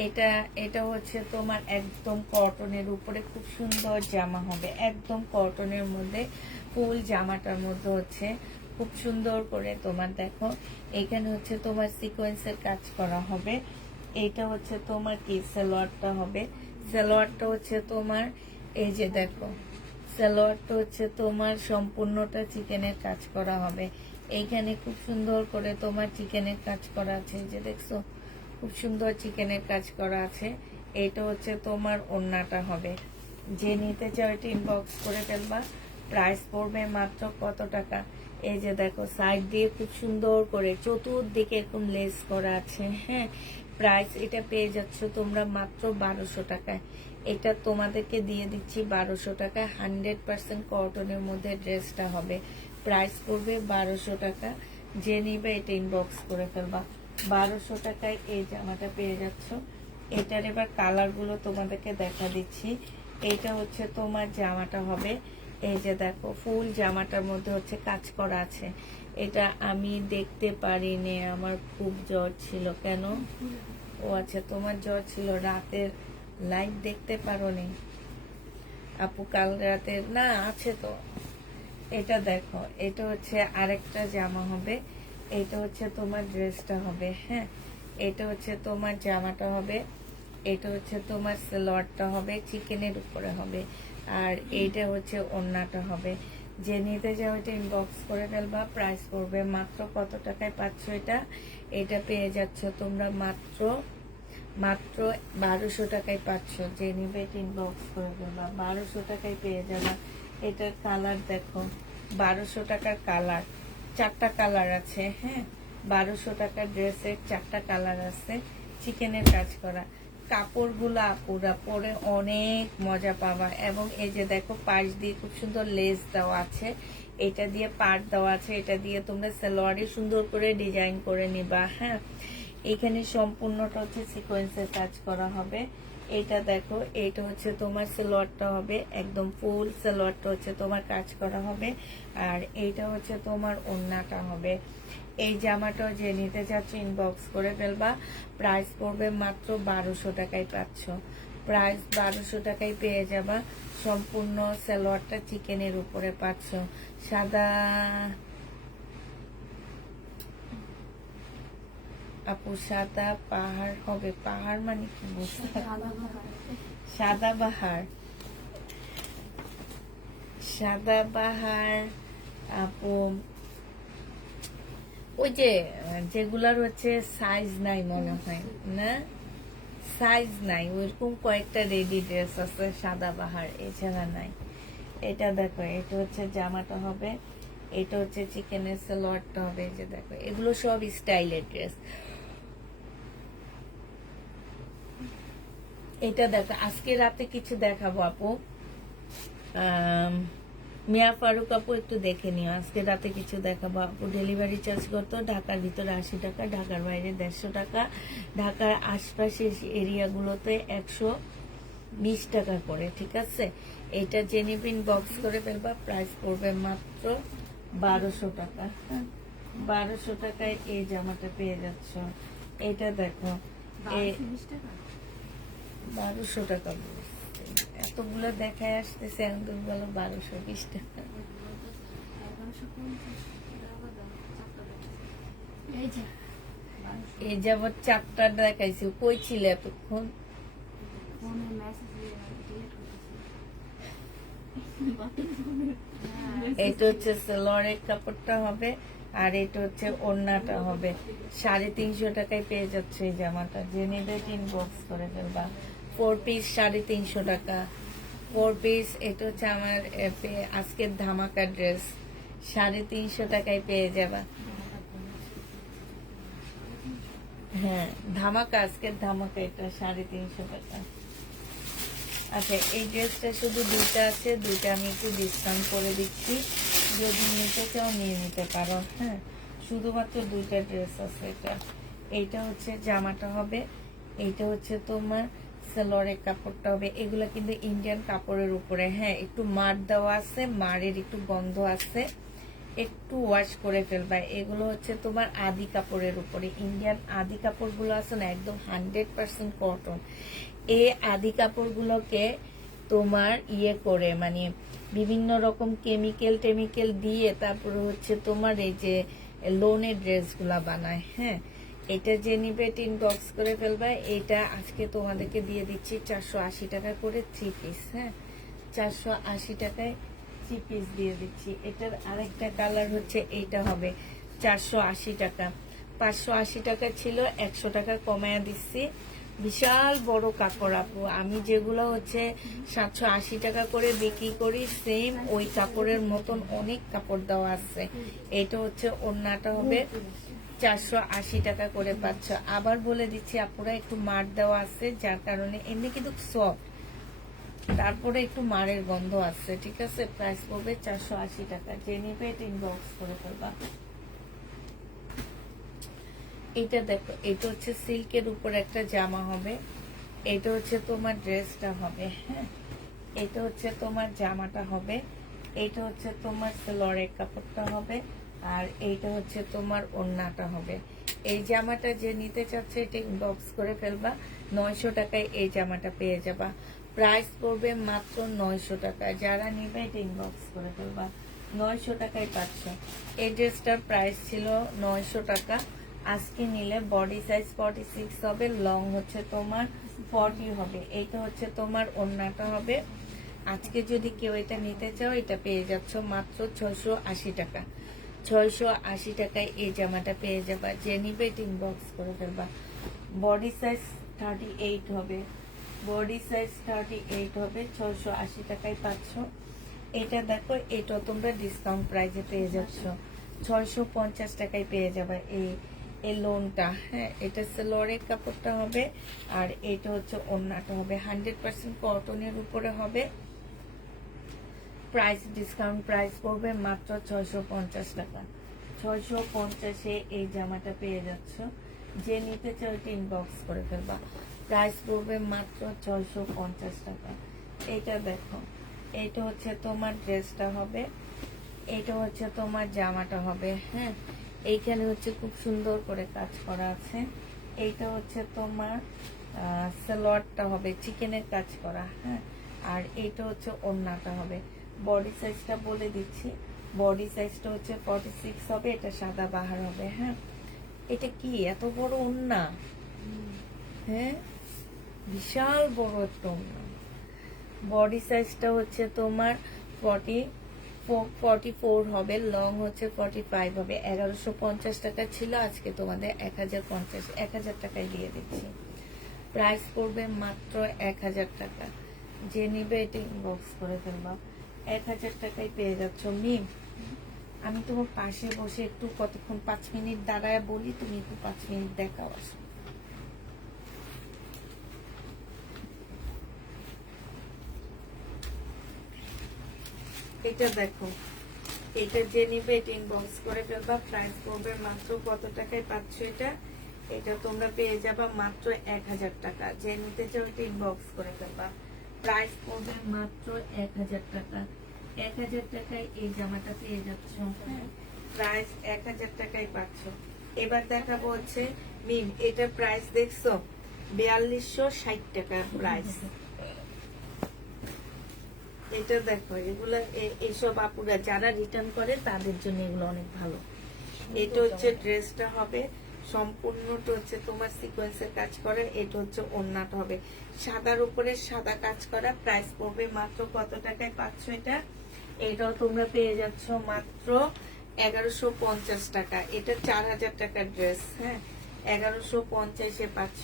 এটা এটা হচ্ছে তোমার একদম কটনের উপরে খুব সুন্দর জামা হবে, একদম কটনের মধ্যে ফুল জামাটার মধ্যে হচ্ছে খুব সুন্দর করে তোমার দেখো এখানে হচ্ছে তোমার সিকোয়েন্সের কাজ করা হবে। এইটা হচ্ছে তোমার কি সালোয়ারটা হবে। সালোয়ারটা হচ্ছে তোমার এই যে দেখো, সালোয়ারটা হচ্ছে তোমার সম্পূর্ণটা চিকেনের কাজ করা হবে। এইখানে খুব সুন্দর করে তোমার চিকেনের কাজ করা আছে, এই যে দেখছো খুব সুন্দর চিকেনের কাজ করা আছে। এটা হচ্ছে তোমার ওড়নাটা হবে। যে নিতে চাও এটা ইনবক্স করে ফেলবা। প্রাইস পড়বে মাত্র কত টাকা? এই যে দেখো সাইড দিয়ে খুব সুন্দর করে চতুর্দিকে এরকম লেস করা আছে। হ্যাঁ, প্রাইস এটা পেয়ে যাচ্ছ তোমরা মাত্র 1200 টাকায়। এটা তোমাদেরকে দিয়ে দিচ্ছি 1200 টাকায়। 100% কটনের মধ্যে ড্রেসটা হবে। প্রাইস পড়বে 1200 টাকা। যে নিবে এটা ইনবক্স করে ফেলবা। 1200 টাকায় এই জামাটা পেয়ে যাচ্ছ। এটার এবার কালারগুলো তোমাদেরকে দেখা দিচ্ছি। এইটা হচ্ছে তোমার জামাটা হবে, এই যে দেখো ফুল জামাটার মধ্যে হচ্ছে কাজ করা আছে। এটা আমি দেখতে পারিনি, আমার খুব জ্বর ছিল। কেন? ও আচ্ছা, তোমার জ্বর ছিল, রাতের লাইভ দেখতে পারোনি আপু? কাল রাতে না আছে তো। এটা দেখো, এটা হচ্ছে আরেকটা জামা হবে। এটা হচ্ছে তোমার ড্রেসটা হবে। হ্যাঁ, এটা হচ্ছে তোমার জামাটা হবে। এটা হচ্ছে তোমার সালোয়ারটা হবে, চিকেনের উপরে হবে, আর এইটা হচ্ছে ওড়নাটা হবে। যে নিতে যাও এটা ইনবক্স করে ফেলবা। প্রাইস পড়বে মাত্র কত টাকায় পাচ্ছ এটা? এটা পেয়ে যাচ্ছ তোমরা মাত্র মাত্র 1200 টাকায় পাচ্ছ। যে নিবে এটা ইনবক্স করে ফেলবা। 1200 টাকায় পেয়ে যাবা। এটার কালার দেখো, 1200 টাকার কালার, 4টা কালার আছে। হ্যাঁ, 1200 টাকার ড্রেসের 4টা কালার আছে, চিকেনের কাজ করা। কাপড়গুলো আপুরা পরে অনেক মজা পাবা। এবং এই যে দেখো পাশ দিয়ে খুব সুন্দর লেস দেওয়া আছে, এটা দিয়ে পাড় দেওয়া আছে, এটা দিয়ে তোমরা সালোয়ারে সুন্দর করে ডিজাইন করে নিবা। হ্যাঁ, এখানে সম্পূর্ণটা হচ্ছে সিকোয়েন্সের কাজ করা হবে। এটা দেখো, এইটা হচ্ছে তোমার সালোয়ারটা হবে, একদম ফুল সালোয়ারটা হচ্ছে তোমার কাজ করা হবে, আর এইটা হচ্ছে তোমার ওড়নাটা হবে। এই জামাটাও যে নিতে চাচ্ছ ইনবক্স করে ফেলবা। প্রাইস পড়বে মাত্র 1200 টাকায় পাচ্ছ। প্রাইস 1200 টাকায় পেয়ে যাবা। সম্পূর্ণ সালোয়ারটা চিকেনের উপরে পাচ্ছ। সাদা আপু, সাদা পাহাড় হবে। পাহাড় মানে কি বুঝতে? সাদা বাহার, সাদা বাহার আপু, ওই যে যেগুলার হচ্ছে সাইজ নাই মনে হয় না, সাইজ নাই, ওইরকম কয়েকটা রেডি ড্রেস আছে সাদা বাহার, এছাড়া নাই। এটা দেখো, এটা হচ্ছে জামাটা হবে, এটা হচ্ছে চিকেনের সালোয়ারটা হবে। এই যে দেখো, এগুলো সব স্টাইলের ড্রেস। এটা দেখো, আজকে রাতে কিছু দেখাবো আপু। মিয়া ফারুক আপু একটু দেখে নিও, আজকে রাতে কিছু দেখাবো আপু। ডেলিভারি চার্জ কত? ঢাকার ভিতরে 80 টাকা, ঢাকার বাইরে 150 টাকা, ঢাকার আশপাশের এরিয়াগুলোতে 120 টাকা করে। ঠিক আছে, এটা জেনিবিন বক্স করে ফেলবা। প্রাইস পড়বে মাত্র 1200 টাকা। 1200 টাকায় এই জামাটা পেয়ে যাচ্ছ। এটা দেখো, 1200 টাকা, এত এতগুলো দেখায় আসতেছে, এখন তুমি বলো 1220 টাকা। এই যাবৎ 4টা দেখাইছি, কই ছিল এতক্ষণ? এটা হচ্ছে সেলোয়ারের কাপড়টা হবে, আর এটা হচ্ছে ওড়নাটা হবে। 350 টাকায় পেয়ে যাচ্ছে এই জামাটা, যে নিবে ইনবক্স করে ফেলবা। 4 পিস 350 টাকা, 4 পিস। এটা হচ্ছে আমার আজকের ধামাকা ড্রেস, 350 টাকায় পেয়ে যাবা। হ্যাঁ, ধামাকা, আজকের ধামাকা, এটা 350 টাকা। আচ্ছা, এই ড্রেসটা শুধু দুইটা আছে, দুইটা আমি একটু ডিসকাউন্ট করে দিচ্ছি, যদি নিতে চাও নিয়ে নিতে পারো। হ্যাঁ, শুধুমাত্র দুইটা ড্রেস আছে। এইটা হচ্ছে জামাটা হবে, এইটা হচ্ছে তোমার সালোয়ারের কাপড়টা হবে। এগুলো কিন্তু ইন্ডিয়ান কাপড়ের উপরে, হ্যাঁ, একটু মার দেওয়া আছে, মারের একটু গন্ধ আছে, একটু ওয়াশ করে ফেলবা। এগুলো হচ্ছে তোমার আদি কাপড়ের উপরে, ইন্ডিয়ান আদি কাপড়গুলো আছে না, একদম 100% কটন। এই আদি কাপড়গুলোকে তোমার করে মানে বিভিন্ন রকম কেমিক্যাল দিয়ে তারপরে হচ্ছে তোমার এই যে লোনের ড্রেসগুলা বানায়। হ্যাঁ, এটা যে নিবে ইনবক্স করে ফেলবা। এটা আজকে তোমাদেরকে দিয়ে দিচ্ছি 480 টাকা করে 3 পিস। হ্যাঁ, 480 টাকায় 3 পিস দিয়ে দিচ্ছি। এটার আরেকটা কালার হচ্ছে এইটা হবে 480 টাকা, 580 টাকা ছিল, 100 টাকা কমায়া দিচ্ছি। বিশাল বড় কাপড় আপু, আমি যেগুলো হচ্ছে 780 টাকা করে বিক্রি করি, সেম ওই কাপড়ের মতন অনেক কাপড় দেওয়া আছে। এটা হচ্ছে ওড়নাটা হবে 480 টাকা করে পাচ্ছ। আবার বলে দিচ্ছি আপুরা, একটু মার দেওয়া আছে, যার কারণে এমনি কিন্তু সফট, তারপরে একটু মারের গন্ধ আছে। ঠিক আছে, প্রাইস পড়বে 480 টাকা, যে নিবে এটা ইনবক্স করে ফেলবা। এটা দেখো, এটা হচ্ছে সিল্কের উপর একটা জামা হবে, এটা হচ্ছে তোমার ড্রেসটা হবে। হ্যাঁ, এটা হচ্ছে তোমার জামাটা হবে, এটা হচ্ছে তোমার সালোয়ারের কাপড়টা হবে, আর এইটা হচ্ছে তোমার ওড়নাটা হবে। এই জামাটা যে নিতে চাচ্ছে এটা ইনবক্স করে ফেলবা। 900 টাকায় এই জামাটা পেয়ে যাবা। প্রাইস পড়বে মাত্র 900 টাকা, যারা নিবে এটা ইনবক্স করে ফেলবা। 900 টাকায় পাচ্ছ। এই ড্রেসটার প্রাইস ছিল 900 টাকা, আজকে নিলে বডি সাইজ 46 হবে, লং হচ্ছে তোমার 40 হবে। এইটা হচ্ছে তোমার ওড়নাটা হবে। আজকে যদি কেউ এটা নিতে চাও, এটা পেয়ে যাচ্ছ মাত্র 680 টাকা। 680 টাকায় এই জামাটা পেয়ে যাবা, যে নিবে এটা ইনবক্স করে ফেলবা। বডি সাইজ 38 হবে, বডি সাইজ 38 হবে, 680 টাকায় পাচ্ছ। এটা দেখো, এটা তোমরা ডিসকাউন্ট প্রাইসে পেয়ে যাচ্ছ, 650 টাকায় পেয়ে যাবে এই লোনটা। হ্যাঁ, এটা সালোয়ারের কাপড়টা হবে, আর এটা হচ্ছে ওড়নাটা হবে, 100% কটনের উপরে হবে। প্রাইস ডিসকাউন্ট প্রাইস পড়বে মাত্র 650 টাকা। 650-এ এই জামাটা পেয়ে যাচ্ছ, যে নিতে চাও এটা ইনবক্স করে ফেলবা। প্রাইস পড়বে মাত্র 650 টাকা। এটা দেখো, এটা হচ্ছে তোমার ড্রেসটা হবে, এটা হচ্ছে তোমার জামাটা হবে। হ্যাঁ, এইখানে হচ্ছে খুব সুন্দর করে কাজ করা আছে। এইটা হচ্ছে তোমার সালোয়ারটা হবে, চিকেনের কাজ করা। হ্যাঁ, আর এইটা হচ্ছে ওড়নাটা হবে। বডি সাইজটা বলে দিচ্ছি, বডি সাইজটা হচ্ছে 46 হবে, এটা সাদা বাহার হবে। হ্যাঁ, এটা কি এত বড় ওড়না? হ্যাঁ, বিশাল বড় একটা ওড়না। বডি সাইজটা হচ্ছে তোমার 44 হবে, লং হচ্ছে 45 হবে। 1150 টাকা ছিল, আজকে তোমাদের 1050 টাকায় দিয়ে দিচ্ছি। প্রাইস পড়বে মাত্র 1000 টাকা, যে নিবে এটা ইনবক্স করে ফেলবা। 1000 টাকায় পেয়ে যাচ্ছ। মিম, আমি তোমার পাশে বসে একটু কতক্ষণ 5 মিনিট দাঁড়ায় বলি, তুমি একটু 5 মিনিট দেখাও। আসো, এটা দেখো, এটা যে নিবে এটা ইনবক্স করে ফেলবা। প্রাইস পড়বে মাত্র কত টাকায় পাচ্ছ এটা? এটা তোমরা পেয়ে যাবা মাত্র 1000 টাকা, যে নিতে চাও এটা ইনবক্স করে ফেলবা। প্রাইস পড়বে মাত্র 1000 টাকা। 1000 টাকায় এই জামাটা পেয়ে যাচ্ছ। হ্যাঁ, প্রাইস 1000 টাকায় পাচ্ছ। এবার দেখাবো হচ্ছে মিম, এটা প্রাইস দেখছো 4260 টাকা প্রাইস। এটা দেখো, এগুলা এইসব আপুরা যারা রিটার্ন করে তাদের জন্য এগুলো অনেক ভালো। এটা হচ্ছে ড্রেসটা হবে, সম্পূর্ণটা হচ্ছে তোমার সিকোয়েন্সের কাজ করা। এটা হচ্ছে ওড়নাটা হবে সাদার উপরে সাদা কাজ করা। প্রাইস পড়বে মাত্র কত টাকায় পাচ্ছ এটা? এটাও তোমরা পেয়ে যাচ্ছ মাত্র 1150 টাকা। এটা 4000 টাকার ড্রেস। হ্যাঁ, 1150-এ পাচ্ছ।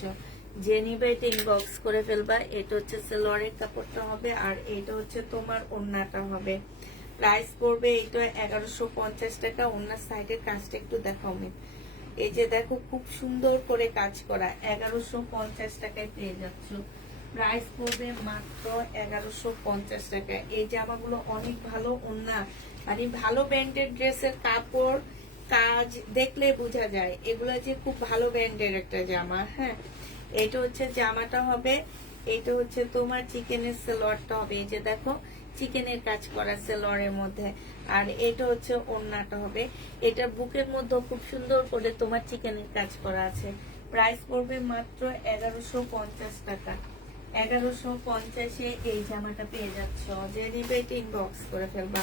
যে নিবে এটা ইনবক্স করে ফেলবা। এটা হচ্ছে সালোয়ারের কাপড়টা হবে, আর এটা হচ্ছে তোমার ওড়নাটা হবে। প্রাইস পড়বে এটা 1150 টাকা। ওড়নার সাইডের কাজটা একটু দেখাও আমি। এই যে দেখো, খুব সুন্দর করে কাজ করা। 1150 টাকায় পেয়ে যাচ্ছ। প্রাইস পড়বে মাত্র 1150 টাকা। এই জামাগুলো অনেক ভালো ওড়না, মানে ভালো ব্র্যান্ডের ড্রেসের কাপড় কাজ দেখলে বোঝা যায় এগুলো যে খুব ভালো ব্র্যান্ডের একটা জামা। হ্যাঁ, এটা হচ্ছে জামাটা হবে। এটা হচ্ছে তোমার চিকেনের সালোয়ারটা হবে। এই যে দেখো, চিকেনের কাজ করা সালোয়ারের মধ্যে। আর এটা হচ্ছে ওড়নাটা হবে। এটা বুকের মধ্যে খুব সুন্দর করে তোমার চিকেনের কাজ করা আছে। প্রাইস পড়বে মাত্র 1150 টাকা। 1150-এ এই জামাটা পেয়ে যাচ্ছ। যে নিবে এটা ইনবক্স করে ফেলবা।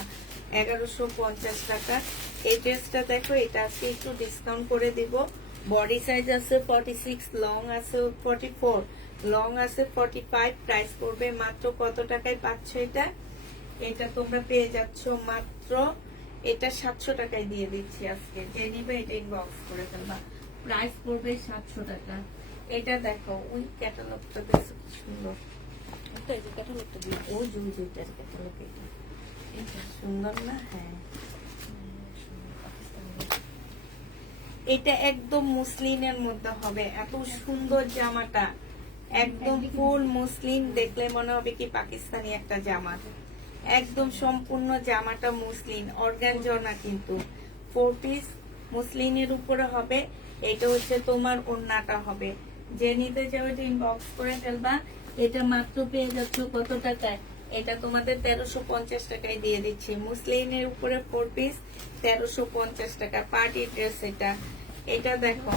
1150 টাকা। এই ড্রেসটা দেখো, এটা আজকে একটু ডিসকাউন্ট করে দিব। বডি সাইজ আছে 46, লং আছে 44, লং আছে 45। প্রাইস পড়বে মাত্র কত টাকায় পাচ্ছ এটা? এটা তোমরা পেয়ে যাচ্ছ মাত্র, এটা 700 টাকায় দিয়ে দিচ্ছি আজকে। যে নিবে এটা ইনবক্স করে ফেলবা। প্রাইস পড়বে 700 টাকা। এটা দেখো, ওই ক্যাটালগটা দেখো কি সুন্দর। এই যে ক্যাটালগটা দিয়ে ও জুজুটার ক্যাটালগ। এটা সুন্দর না? হ্যাঁ, এটা একদম মুসলিনের মধ্যে হবে। এত সুন্দর জামাটা, একদম ফুল মুসলিন। দেখলে মনে হবে কি পাকিস্তানি একটা জামা। একদম সম্পূর্ণ জামাটা মুসলিন, অর্গানজা না কিন্তু। 4 পিস মুসলিনের উপরে হবে। এটা হচ্ছে তোমার ওড়নাটা হবে। যে নিতে চাও এটা ইনবক্স করে ফেলবা। এটা মাত্র পেয়ে যাচ্ছ কত টাকায়? এটা তোমাদের 1350 টাকায় দিয়ে দিচ্ছি। মুসলিনের উপরে 4 পিস 1350 টাকা। পার্টি ড্রেস এটা। এটা দেখো,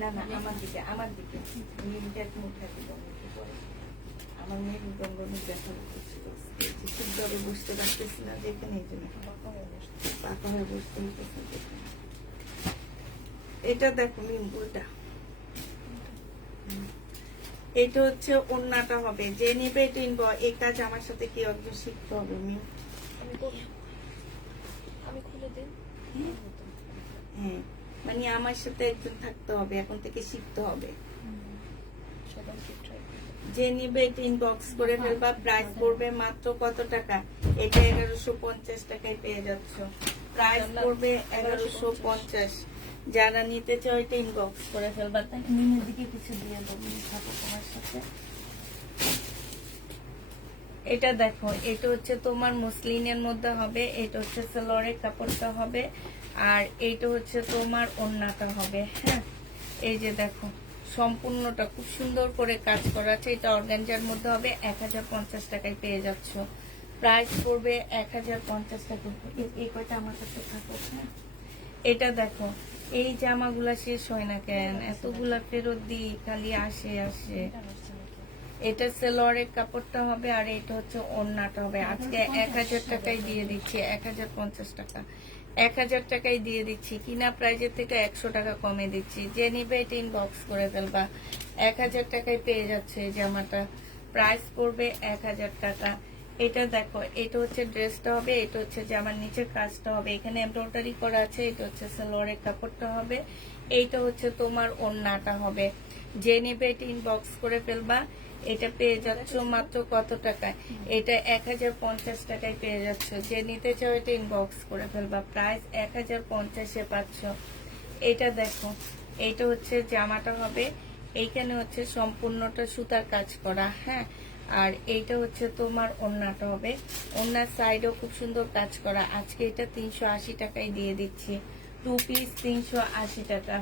না না, আমার দিকে, আমার দিকে মিলটা একটু উঠে দিব। আমার মেয়ের দেখা ঠিকভাবে বুঝতে পারতেছি না, যেখানে এই জন্য পাকা হয়ে বসতে হইতেছে। এটা দেখো মিমটা, এটা হচ্ছে ওড়নাটা হবে। যে নিবে এটা ইনবো। এই কাজ আমার সাথে কি একজন শিখতে হবে মিম? আমি খুলে দিই। হ্যাঁ, মানে আমার সাথে একজন থাকতে হবে, এখন থেকে শিখতে হবে। যে নিবে এটা ইনবক্স করে ফেলবা। প্রাইস পড়বে মাত্র কত টাকা? এটা 1150 টাকায় পেয়ে যাচ্ছ। প্রাইস পড়বে 1150। যারা নিতে চাও এটা ইনবক্স করে ফেলবা। তাই নিমের দিকে কিছু দিয়ে দেবো, থাকো তোমার সাথে। এটা দেখো, এটা হচ্ছে তোমার মুসলিনের মধ্যে হবে। এটা হচ্ছে সালোয়ারের কাপড়টা হবে, আর এইটা হচ্ছে তোমার ওড়নাটা হবে। হ্যাঁ, এই যে দেখো, সম্পূর্ণটা খুব সুন্দর করে কাজ করা আছে। এটা অর্গানজার মধ্যে হবে। 1050 টাকায় পেয়ে যাচ্ছ। প্রাইস পড়বে 1050 টাকা। এই কয়টা আমার কাছে থাকো। হ্যাঁ, এটা দেখো, এই জামাগুলা শেষ হয় না কেন? এতগুলা ফেরত দিই, খালি আসে আসে। এটা সালোয়ারের কাপড়টা হবে, আর এটা হচ্ছে ওড়নাটা হবে। আজকে 1000 টাকায় দিয়ে দিচ্ছি। 1050 টাকা। 1000 টাকায় দিয়ে দিচ্ছি। কিনা প্রাইজের থেকে 100 টাকা কমে দিচ্ছি। যে নিবে এটা ইনবক্স করে ফেলবা। 1000 টাকায় পেয়ে যাচ্ছে এই জামাটা। প্রাইস পড়বে 1000 টাকা। এটা দেখো, এটা হচ্ছে ড্রেসটা হবে। এটা হচ্ছে জামার নিচের কাজটা হবে। এখানে এমব্রয়ডারি করা আছে। এটা হচ্ছে সালোয়ারের কাপড়টা হবে। এইটা হচ্ছে তোমার ওড়নাটা হবে। যে নিবে এটা ইনবক্স করে ফেলবা। এটা পেয়ে যাচ্ছ মাত্র কত টাকায়? এটা 1050 টাকায় পেয়ে যাচ্ছ। যে নিতে চাও এটা ইনবক্স করে ফেলবা। প্রাইস 1050-এ পাচ্ছ। এটা দেখো, এইটা হচ্ছে জামাটা হবে। এইখানে হচ্ছে সম্পূর্ণটা সুতার কাজ করা। হ্যাঁ, আর এইটা হচ্ছে তোমার ওড়নাটা হবে। ওড়নার সাইডেও খুব সুন্দর কাজ করা। আজকে এটা 380 টাকায় দিয়ে দিচ্ছি। 2 পিস 380 টাকা।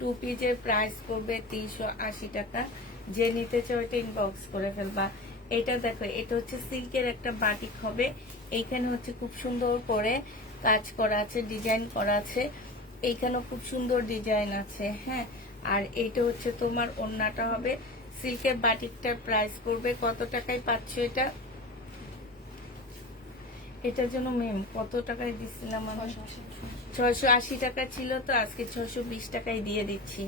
2 পিসের প্রাইস পড়বে 380 টাকা। যে নিতে চাও এটা ইনবক্স করে ফেলবা। এটা দেখো, এটা হচ্ছে সিল্কের একটা বাটিক হবে। এইখানে হচ্ছে খুব সুন্দর করে কাজ করা আছে, ডিজাইন করা আছে। এইখানেও খুব সুন্দর ডিজাইন আছে, হ্যাঁ। আর এইটা হচ্ছে তোমার ওড়নাটা হবে সিল্কের বাটিকটার প্রাইস পড়বে কত টাকায় পাচ্ছ এটা? এটার জন্য মেম কত টাকায় দিচ্ছিলাম আমি? 680 টাকা ছিল, তো আজকে 620 টাকায় দিয়ে দিচ্ছি।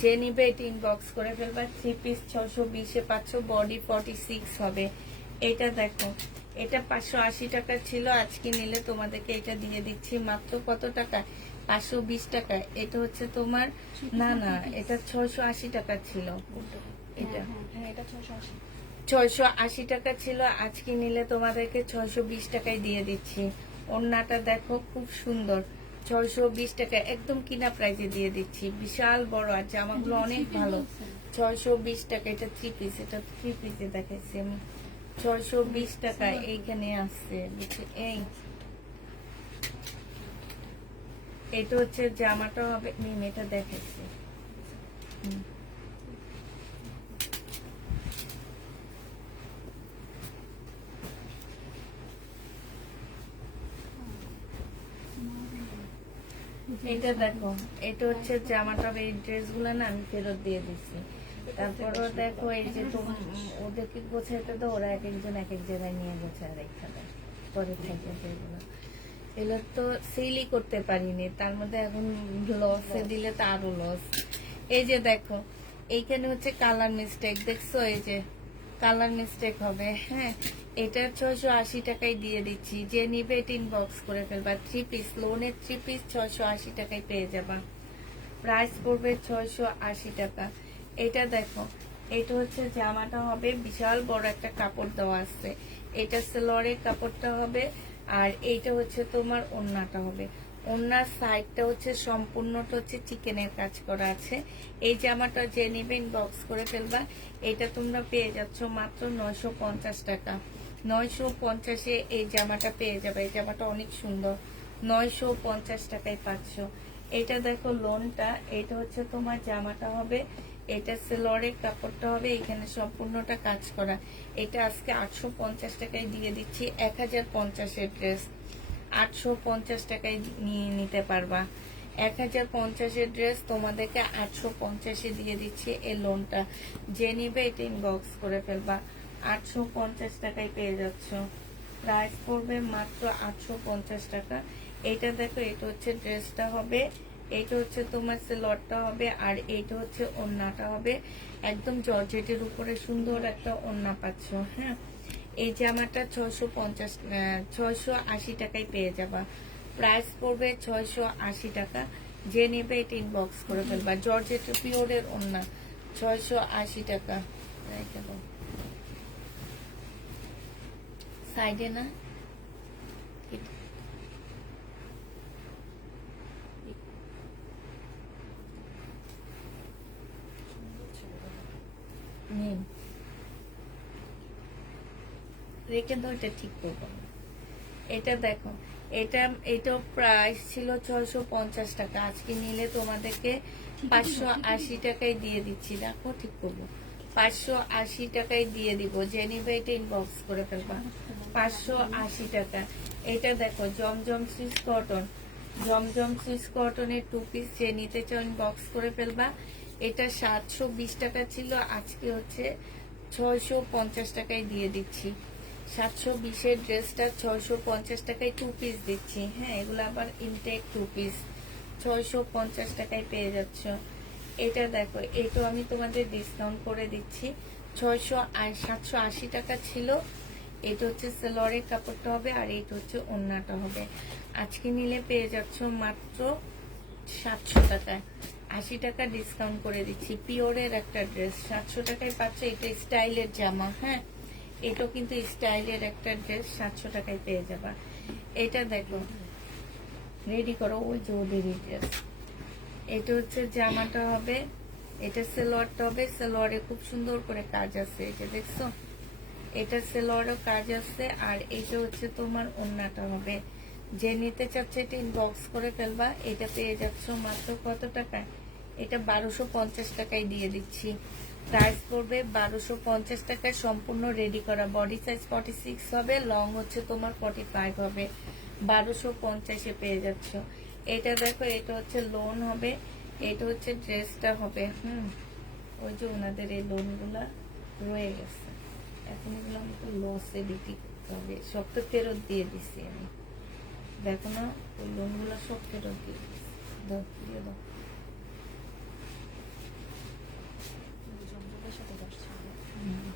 যে নিবে এটা ইনবক্স করে ফেলবা। 3 পিস 620-এ পাচ্ছ, বডি 46 হবে। এটা দেখো, এটা 580 টাকা ছিল, আজকে নিলে তোমাদেরকে এটা দিয়ে দিচ্ছি মাত্র কত টাকা? 520 টাকা। এটা হচ্ছে তোমার, না না, এটা 680 টাকা ছিল। এটা হ্যাঁ এটা 680। 680 টাকা ছিল, আজকে নিলে তোমাদেরকে 620 টাকায় দিয়ে দিচ্ছি। ওড়নাটা দেখো খুব সুন্দর, 620 টাকা একদম কিনা প্রাইজে দিয়ে দিচ্ছি। বিশাল বড়, আর জামাগুলো অনেক ভালো। 620 টাকা। এটা 3 পিস, এটা 3 পিসে দেখাচ্ছি আমি। 620 টাকা এইখানে আসছে, এই এটা হচ্ছে জামাটা হবে, এটা দেখাচ্ছি। এটা দেখো, এটা হচ্ছে জামাটা, এই ড্রেসগুলো না আমি ফেরত দিয়ে দিচ্ছি। তারপরও দেখো, এই যে ওদেরকে গোছাইতে তো ওরা এক একজন এক এক জায়গায় নিয়ে গোছায় রেখে দেয়, পরে থাকে যেগুলো। এগুলো তো সেলই করতে পারিনি, তার মধ্যে এখন লসে দিলে তো আরো লস। এই যে দেখো, এইখানে হচ্ছে কালার মিস্টেক, দেখছো? এই যে কালার মিস্টেক হবে, হ্যাঁ। এটা 680 টাকায় দিয়ে দিচ্ছি। যে নিবে এটা ইনবক্স করে ফেলবা। 3 পিস, লোনের 3 পিস 680 টাকায় পেয়ে যাবা। প্রাইস পড়বে 680 টাকা। এটা দেখো, এটা হচ্ছে জামাটা হবে, বিশাল বড় একটা কাপড় দেওয়া আছে। এটা সেলরের কাপড়টা হবে, আর এইটা হচ্ছে তোমার ওড়নাটা হবে। ওড়নার সাইডটা হচ্ছে সম্পূর্ণটা হচ্ছে চিকেনের কাজ করা আছে। এই জামাটা যে নিবে ইনবক্স করে ফেলবা। এটা তোমরা পেয়ে যাচ্ছ মাত্র 950 টাকা। 950-এ এই জামাটা পেয়ে যাবে। এই জামাটা অনেক সুন্দর, 950 টাকায় পাচ্ছ। এটা দেখো লোনটা, এটা হচ্ছে তোমার জামাটা হবে, এটা সেলরের কাপড়টা হবে, এখানে সম্পূর্ণটা কাজ করা। এটা আজকে 850 টাকায় দিয়ে দিচ্ছি। 1050-এর ড্রেস 850 টাকায় নিয়ে নিতে পারবা। 1050-এর ড্রেস তোমাদেরকে 850-এ দিয়ে দিচ্ছি। এই লোনটা যে নিবে এটা ইনবক্স করে ফেলবা। 850 টাকায় পেয়ে যাচ্ছ। প্রাইস পড়বে মাত্র 850 টাকা। এটা দেখো, এটা হচ্ছে ড্রেসটা হবে, এইটা হচ্ছে তোমার সেলরটা হবে, আর এইটা হচ্ছে ওড়নাটা হবে। একদম জর্জেটের উপরে সুন্দর একটা ওড়না পাচ্ছ, হ্যাঁ। এই জামাটা 680 টাকায় পেয়ে যাবা। প্রাইস পড়বে 680 টাকা। যে নেবে এটা ইনবক্স করে ফেলবা। জর্জেট পিওরের ওড়না, 680 টাকা। সাইডে না, রেখে দাও, এটা ঠিক করবো। এটা দেখো, এটা প্রাইস ছিল 650 টাকা, আজকে নিলে তোমাদেরকে 580 টাকায় দিয়ে দিচ্ছি। দেখো ঠিক করবো, 580 টাকায় দিয়ে দিব। যে নিবে এটা ইনবক্স করে ফেলবা। 580 টাকা। এটা দেখো, জমজম সুইস কটন, জমজম সুইস কটনের 2 পিস যে নিতে চাও ইনবক্স করে ফেলবা। এটা 720 টাকা ছিল, আজকে হচ্ছে 650 টাকায় দিয়ে দিচ্ছি। 720-এর ড্রেসটা 650 টাকায় 2 পিস দিচ্ছি, হ্যাঁ। এগুলো আবার ইনটেক 2 পিস, 650 টাকায় পেয়ে যাচ্ছ। এটা দেখো, এটাও আমি তোমাদের ডিসকাউন্ট করে দিচ্ছি। 780 টাকা ছিল। এটা হচ্ছে সেলরের কাপড়টা হবে, আর এটা হচ্ছে ওড়নাটা হবে। আজকে নিলে পেয়ে যাচ্ছ মাত্র 700 টাকায়। 80 টাকা ডিসকাউন্ট করে দিচ্ছি। পিওরের একটা ড্রেস 700 টাকায় পাচ্ছ। এটা স্টাইলের জামা, হ্যাঁ। এটাও কিন্তু স্টাইলের একটা ড্রেস, 700 টাকায় পেয়ে যাবা। এটা দেখো, রেডি করো, ওই যে ওদেরই ড্রেস। এটা হচ্ছে জামাটা হবে, এটা সেলোয়ারটা হবে। সেলোয়ারে খুব সুন্দর করে কাজ আছে, এই যে দেখছো, এটা সেলোয়ারও কাজ আছে। আর এটা হচ্ছে তোমার ওড়নাটা হবে। যে নিতে চাচ্ছে এটা ইনবক্স করে ফেলবা। এটা পেয়ে যাচ্ছ মাত্র কত টাকায়? এটা 1250 টাকায় দিয়ে দিচ্ছি। প্রাইস পড়বে 1250 টাকায়। সম্পূর্ণ রেডি করা, বডি সাইজ 46 হবে, লং হচ্ছে তোমার 45 হবে। 1250-এ পেয়ে যাচ্ছ। এটা দেখো, এটা হচ্ছে লোন হবে, এটা হচ্ছে ড্রেসটা হবে। ওই যে ওনাদের এই লোনগুলা রয়ে গেছে, এখন এগুলো আমাকে লসে বিক্রি করতে হবে। সব তো ফেরত দিয়ে দিছি আমি, দেখো না ওই লোনগুলো সব ফেরত দিয়ে দিছি। দাও, দিয়ে দাও। জঙ্গলের সাথে যাচ্ছে হুম।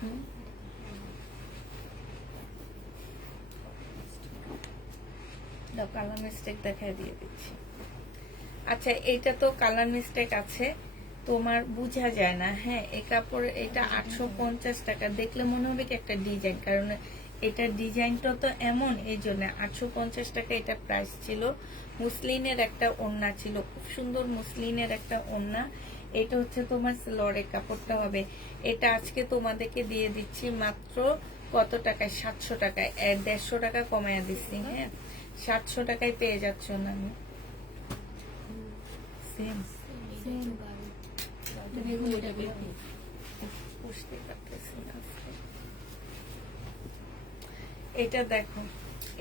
হুম। দাও, কালার মিস্টেক দেখায় দিয়ে দিচ্ছি। আচ্ছা, এইটা তো কালার মিস্টেক আছে, তোমার বোঝা যায় না। হ্যাঁ, এই কাপড় এটা 850 টাকা। দেখলে মনে হবে কি একটা ডিজাইন, কারণ এটা ডিজাইনটা তো এমন, এই জন্য 850 টাকা এটা প্রাইস ছিল। মুসলিনের একটা ওড়না ছিল, খুব সুন্দর মুসলিনের একটা ওড়না। এটা হচ্ছে তোমার লড়ে কাপড়টা হবে। এটা আজকে তোমাদেরকে দিয়ে দিচ্ছি মাত্র কত টাকায়? 700 টাকায়। 150 টাকা কমায়া দিচ্ছি। হ্যাঁ, 700 টাকায় পেয়ে যাচ্ছ না আমি। সেম বুঝতে পারতেছি না আজকে। এটা দেখো,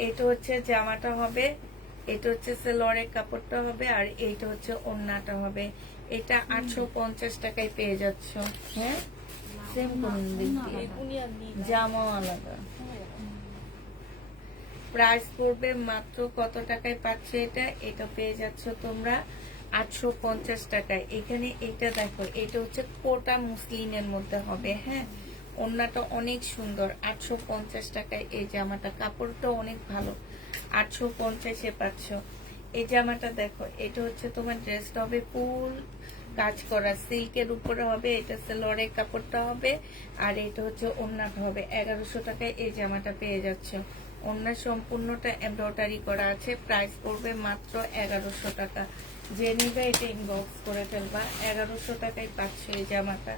এটা হচ্ছে জামাটা হবে, এটা হচ্ছে সেলোয়ারের কাপড়টা হবে, আর এইটা হচ্ছে ওড়নাটা হবে। এটা 850 টাকায় পেয়ে যাচ্ছ। হ্যাঁ, সেম কোন দিক দিয়ে, জামাও আলাদা। প্রাইস পড়বে মাত্র কত টাকায় পাচ্ছে এটা? এটা পেয়ে যাচ্ছ তোমরা 850 টাকায়। এখানে এটা দেখো, এটা হচ্ছে কোটা মুসলিনের মধ্যে হবে। হ্যাঁ, ওড়নাটা অনেক সুন্দর। 850 টাকায় এই জামাটা, কাপড়টা অনেক ভালো। 850-এ পাচ্ছ এই জামাটা। দেখো, এটা হচ্ছে তোমার ড্রেসটা হবে ফুল কাজ করা, সিল্কের উপরে হবে। এটা সেলোয়ারের কাপড়টা হবে, আর এটা হচ্ছে ওড়নাটা হবে। 1100 টাকায় এই জামাটা পেয়ে যাচ্ছ। ওড়না সম্পূর্ণটা এমব্রয়ডারি করা আছে। প্রাইস পড়বে মাত্র 1100 টাকা। যে নিবে এটা ইনবক্স করে ফেলবা। 1100 টাকায় পাচ্ছ এই জামাটা,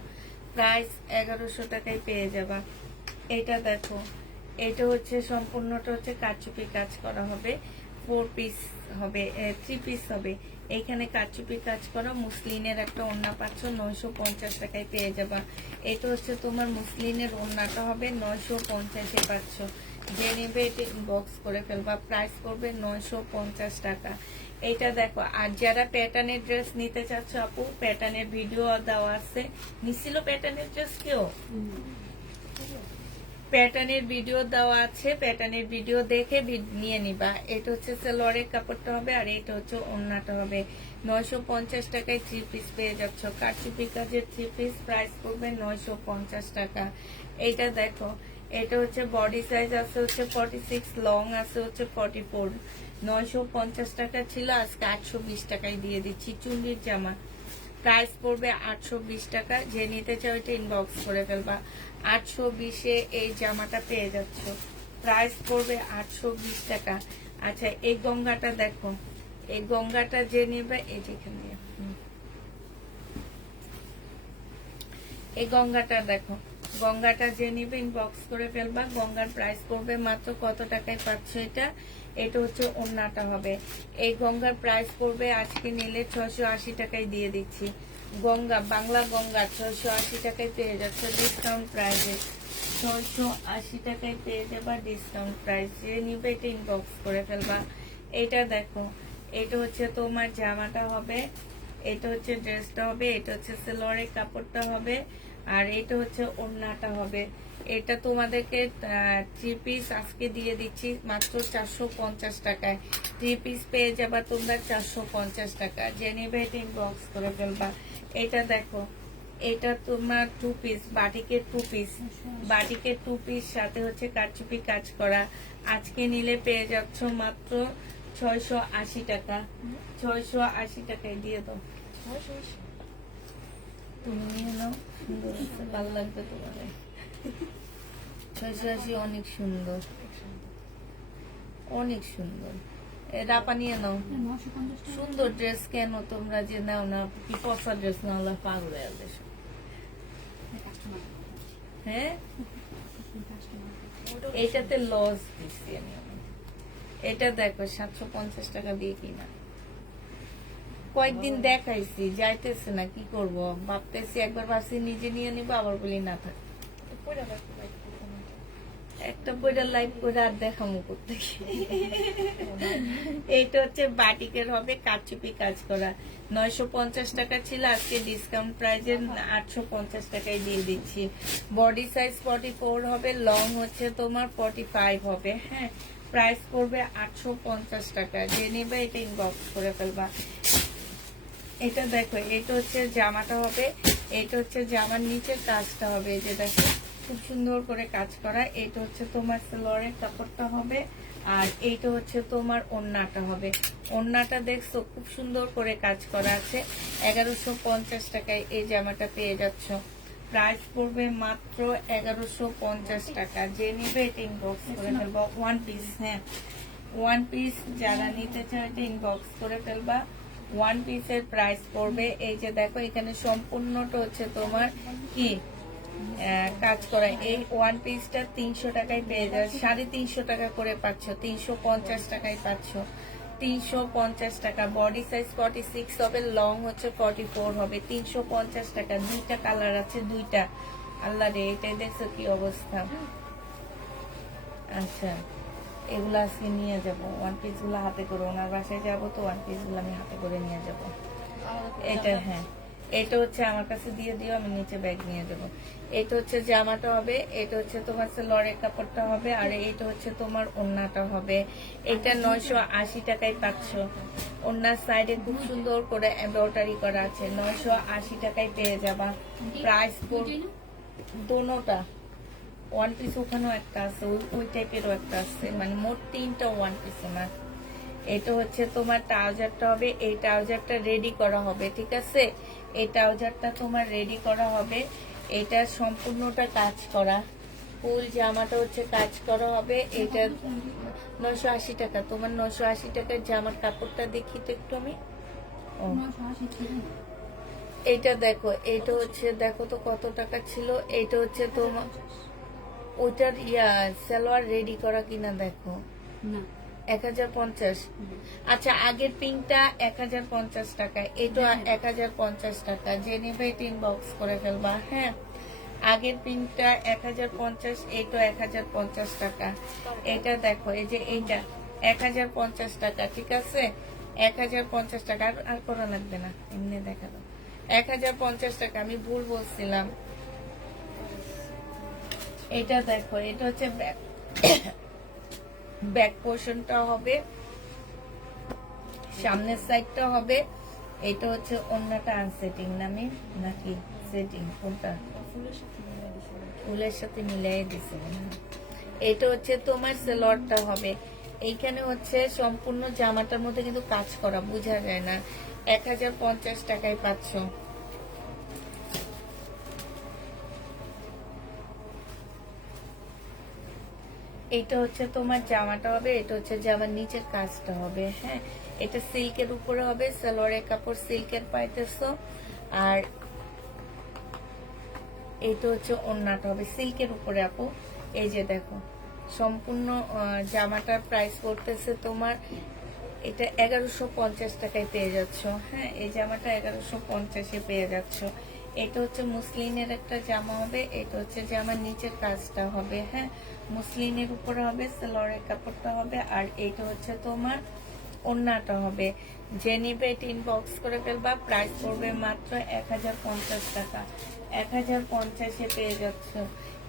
প্রাইস 1100 টাকায় পেয়ে যাবা। এটা দেখো, এটা হচ্ছে সম্পূর্ণটা হচ্ছে কারচুপি কাজ করা হবে। 4 পিস হবে, 3 পিস হবে। এইখানে কারচুপি কাজ করা মুসলিনের একটা ওড়না পাচ্ছ, 950 টাকায় পেয়ে যাবা। এটা হচ্ছে তোমার মুসলিনের ওড়নাটা হবে, 950-এ পাচ্ছ। যে নেবে এটা ইনবক্স করে ফেলবা। প্রাইস করবে 950 টাকা। এইটা দেখো, আর যারা প্যাটার্নের ড্রেস নিতে চাচ্ছ আপু, প্যাটার্নের ভিডিও দেওয়া আছে। নিছিল প্যাটার্নের ড্রেস কেউ? প্যাটার্নের ভিডিও দেওয়া আছে, প্যাটার্নের ভিডিও দেখে নিয়ে নিবা। এটা হচ্ছে সেলোয়ারের কাপড়টা হবে, আর এটা হচ্ছে ওড়নাটা হবে। 950 টাকায় 3 পিস পেয়ে যাচ্ছ। কারচুপি কাজের 3 পিস, প্রাইস পড়বে 950 টাকা। এইটা দেখো, এটা হচ্ছে বডি সাইজ আছে হচ্ছে 46, লং আছে হচ্ছে 44। 950 টাকা ছিল, আজকে 820 টাকায় দিয়ে দিচ্ছি। চুন্ডির জামা, প্রাইস পড়বে 820 টাকা। যে নিতে চাও এটা ইনবক্স করে ফেলবা। 820-এ এই জামাটা পেয়ে যাচ্ছ, প্রাইস পড়বে 820 টাকা। আচ্ছা, এই গঙ্গাটা দেখো, এই গঙ্গাটা যে নেবে এই যেখানে, এই গঙ্গাটা দেখো, গঙ্গাটা যে নিবে ইনবক্স করে ফেলবা। গঙ্গার প্রাইস পড়বে মাত্র কত টাকায় পাচ্ছ এটা? এটা হচ্ছে ওড়নাটা হবে। এই গঙ্গার প্রাইস পড়বে আজকে নিলে 680 টাকায় দিয়ে দিচ্ছি। গঙ্গা, বাংলা গঙ্গা 680 টাকায় পেয়ে যাচ্ছে ডিসকাউন্ট প্রাইসে। 680 টাকায় পেয়ে যাবা ডিসকাউন্ট প্রাইস। যে নিবে এটা ইনবক্স করে ফেলবা। এটা দেখো, এটা হচ্ছে তোমার জামাটা হবে, এটা হচ্ছে ড্রেসটা হবে, এটা হচ্ছে সেলোয়ারের কাপড়টা হবে, আর এটা হচ্ছে ওড়নাটা হবে। এটা তোমাদেরকে 3 পিস আজকে দিয়ে দিচ্ছি মাত্র 450 টাকায়। 3 পিস পেয়ে যাবা তোমরা 450 টাকা। যে নেবে এটা ইনবক্স করে ফেলবা। এটা দেখো, এটা তোমার 2 পিস, বাটিকের 2 পিস, বাটিকের 2 পিস সাথে হচ্ছে কারচুপি কাজ করা। আজকে নিলে পেয়ে যাচ্ছ মাত্র 680 টাকা। 680 টাকায় দিয়ে দাও। তুমি নিয়ে নাও, সুন্দর আছে, ভালো লাগবে তোমার। 680 অনেক সুন্দর, অনেক সুন্দর। রাপা নিয়ে নাও। সুন্দর ড্রেস কেন তোমরা যে নাও না, কি পচা ড্রেস না হলে পাগল হয়ে যাবে। হ্যাঁ, এইটাতে লস দিচ্ছি আমি। এটা দেখো 750 টাকা দিয়ে কিনা। কয়েকদিন দেখাইছি, যাইতেছে না, কি করব, ভাবতেছি একবার ভাবছি নিজে নিয়ে নিবো, আবার বলি না থাক, একটা বইটা লাইভ করে আর দেখামো করতে। এইটা হচ্ছে বাটিকের হবে, কারচুপি কাজ করা, 950 টাকা ছিল, আজকে ডিসকাউন্ট প্রাইজে 850 টাকায় দিয়ে দিচ্ছি। বডি সাইজ 44 হবে, লং হচ্ছে তোমার 45 হবে। হ্যাঁ, প্রাইস পড়বে 850 টাকা। যে নেবে এটা ইনবক্স করে ফেলবা। এটা দেখো, এটা হচ্ছে জামাটা হবে, এটা হচ্ছে জামার নিচের কাজটা হবে, এই যে দেখো খুব সুন্দর করে কাজ করা। এটা হচ্ছে তোমার সালোয়ারের কাপড়টা হবে, আর এইটা হচ্ছে তোমার ওড়নাটা হবে। ওড়নাটা দেখছো খুব সুন্দর করে কাজ করা আছে। 1150 টাকায় এই জামাটা পেয়ে যাচ্ছ। প্রাইস পড়বে মাত্র 1150 টাকা। যে নিবে এটা ইনবক্স করে ফেলবা। ওয়ান পিস, হ্যাঁ ওয়ান পিস যারা নিতে চায় এটা ইনবক্স করে ফেলবা। ওয়ান পিসের প্রাইস পড়বে, এই যে দেখো এখানে সম্পূর্ণটা হচ্ছে তোমার কি কাজ করা। এই ওয়ান পিসটা 300 টাকায় পেয়ে যাবে, 350 টাকা করে পাচ্ছ, 350 টাকায় পাচ্ছ, 350 টাকা। বডি সাইজ 46 হবে, লং হচ্ছে 44 হবে, 350 টাকা। দুইটা কালার আছে, দুইটা। আল্লাহ রে, এটাই দেখছো কি অবস্থা। আচ্ছা, এগুলো আজকে নিয়ে যাবো, ওয়ান পিস গুলো হাতে করে, ওনার বাসায় যাবো তো ওয়ান পিস গুলো আমি হাতে করে নিয়ে যাবো। এটা হ্যাঁ, এটা হচ্ছে আমার কাছে দিয়ে দিও, আমি নিচে ব্যাগ নিয়ে যাবো। এটা হচ্ছে জামাটা হবে, এটা হচ্ছে তোমার লরের কাপড়টা হবে, আর এটা হচ্ছে তোমার ওড়নাটা হবে। এটা 980 টাকায় পাচ্ছ। ওড়নার সাইডে খুব সুন্দর করে এমব্রয়ডারি করা আছে, 980 টাকায় পেয়ে যাবা। প্রাইস দোনোটা ওয়ান পিস, ওখানেও একটা আছে, ওই টাইপেরও একটা আছে, মানে মোট 3টা ওয়ান পিস না। এটা হচ্ছে তোমার ট্রাউজারটা হবে, এই ট্রাউজারটা রেডি করা হবে, ঠিক আছে। এই ট্রাউজারটা তোমার রেডি করা হবে, এটা সম্পূর্ণটা কাজ করা। ফুল জামাটা হচ্ছে কাজ করা হবে। এটা 980 টাকা। তোমার 980 টাকার জামার কাপড়টা দেখি তো একটু আমি। ও, এটা দেখো, এটা হচ্ছে দেখো তো কত টাকা ছিল। এটা হচ্ছে তোমার ওইটার সালোয়ার রেডি করা কিনা দেখো, 1050। আচ্ছা, আগের পিঙ্কটা 1050 টাকা, এটা 1050 টাকা। যে নেবে এটা ইনবক্স করে ফেলবা। হ্যাঁ, আগের পিঙ্কটা 1050, এটা 1050 টাকা। এটা দেখো, এই যে এইটা 1050 টাকা, ঠিক আছে। 1050 টাকা, আর করা লাগবে না, এমনি দেখা দাও। 1050 টাকা, আমি ভুল বলছিলাম। এটা দেখো, এটা হচ্ছে ব্যাক পোর্শনটা হবে, সামনের সাইডটা হবে। এটা হচ্ছে ওড়নাটা আনসেটিং নামে নাকি সেটিং, কোনটা? ফুলের সাথে মিলাই দিছে। এটা হচ্ছে তোমার সালোয়ারটা হবে। এইখানে হচ্ছে সম্পূর্ণ জামাটার মধ্যে কিন্তু কাজ করা, বোঝা যায় না। 1050 টাকায় পাচ্ছ। এটা হচ্ছে তোমার জামাটা হবে, এটা হচ্ছে জামার নিচের কাজটা হবে। হ্যাঁ, এটা সিল্কের উপরে হবে, সালোয়ারের কাপড় সিল্কের পাইতেছো। আর এটা হচ্ছে ওড়নাটা হবে সিল্কের উপরে আপু। এই যে দেখো, সম্পূর্ণ জামাটার প্রাইস পড়তেছে তোমার, এটা 1150 টাকায় পেয়ে যাচ্ছ। হ্যাঁ, এই জামাটা 1150-এ পেয়ে যাচ্ছ। এটা হচ্ছে মুসলিনের একটা জামা হবে, এটা হচ্ছে জামার নিচের কাজটা হবে। হ্যাঁ, মুসলিনের উপরে হবে, সালোয়ারের কাপড়টা হবে, আর এইটা হচ্ছে তোমার ওড়নাটা হবে। যে নিবে এটা ইনবক্স করে ফেলবা। প্রাইস পড়বে মাত্র 1050 টাকা। 1050-এ পেয়ে যাচ্ছ।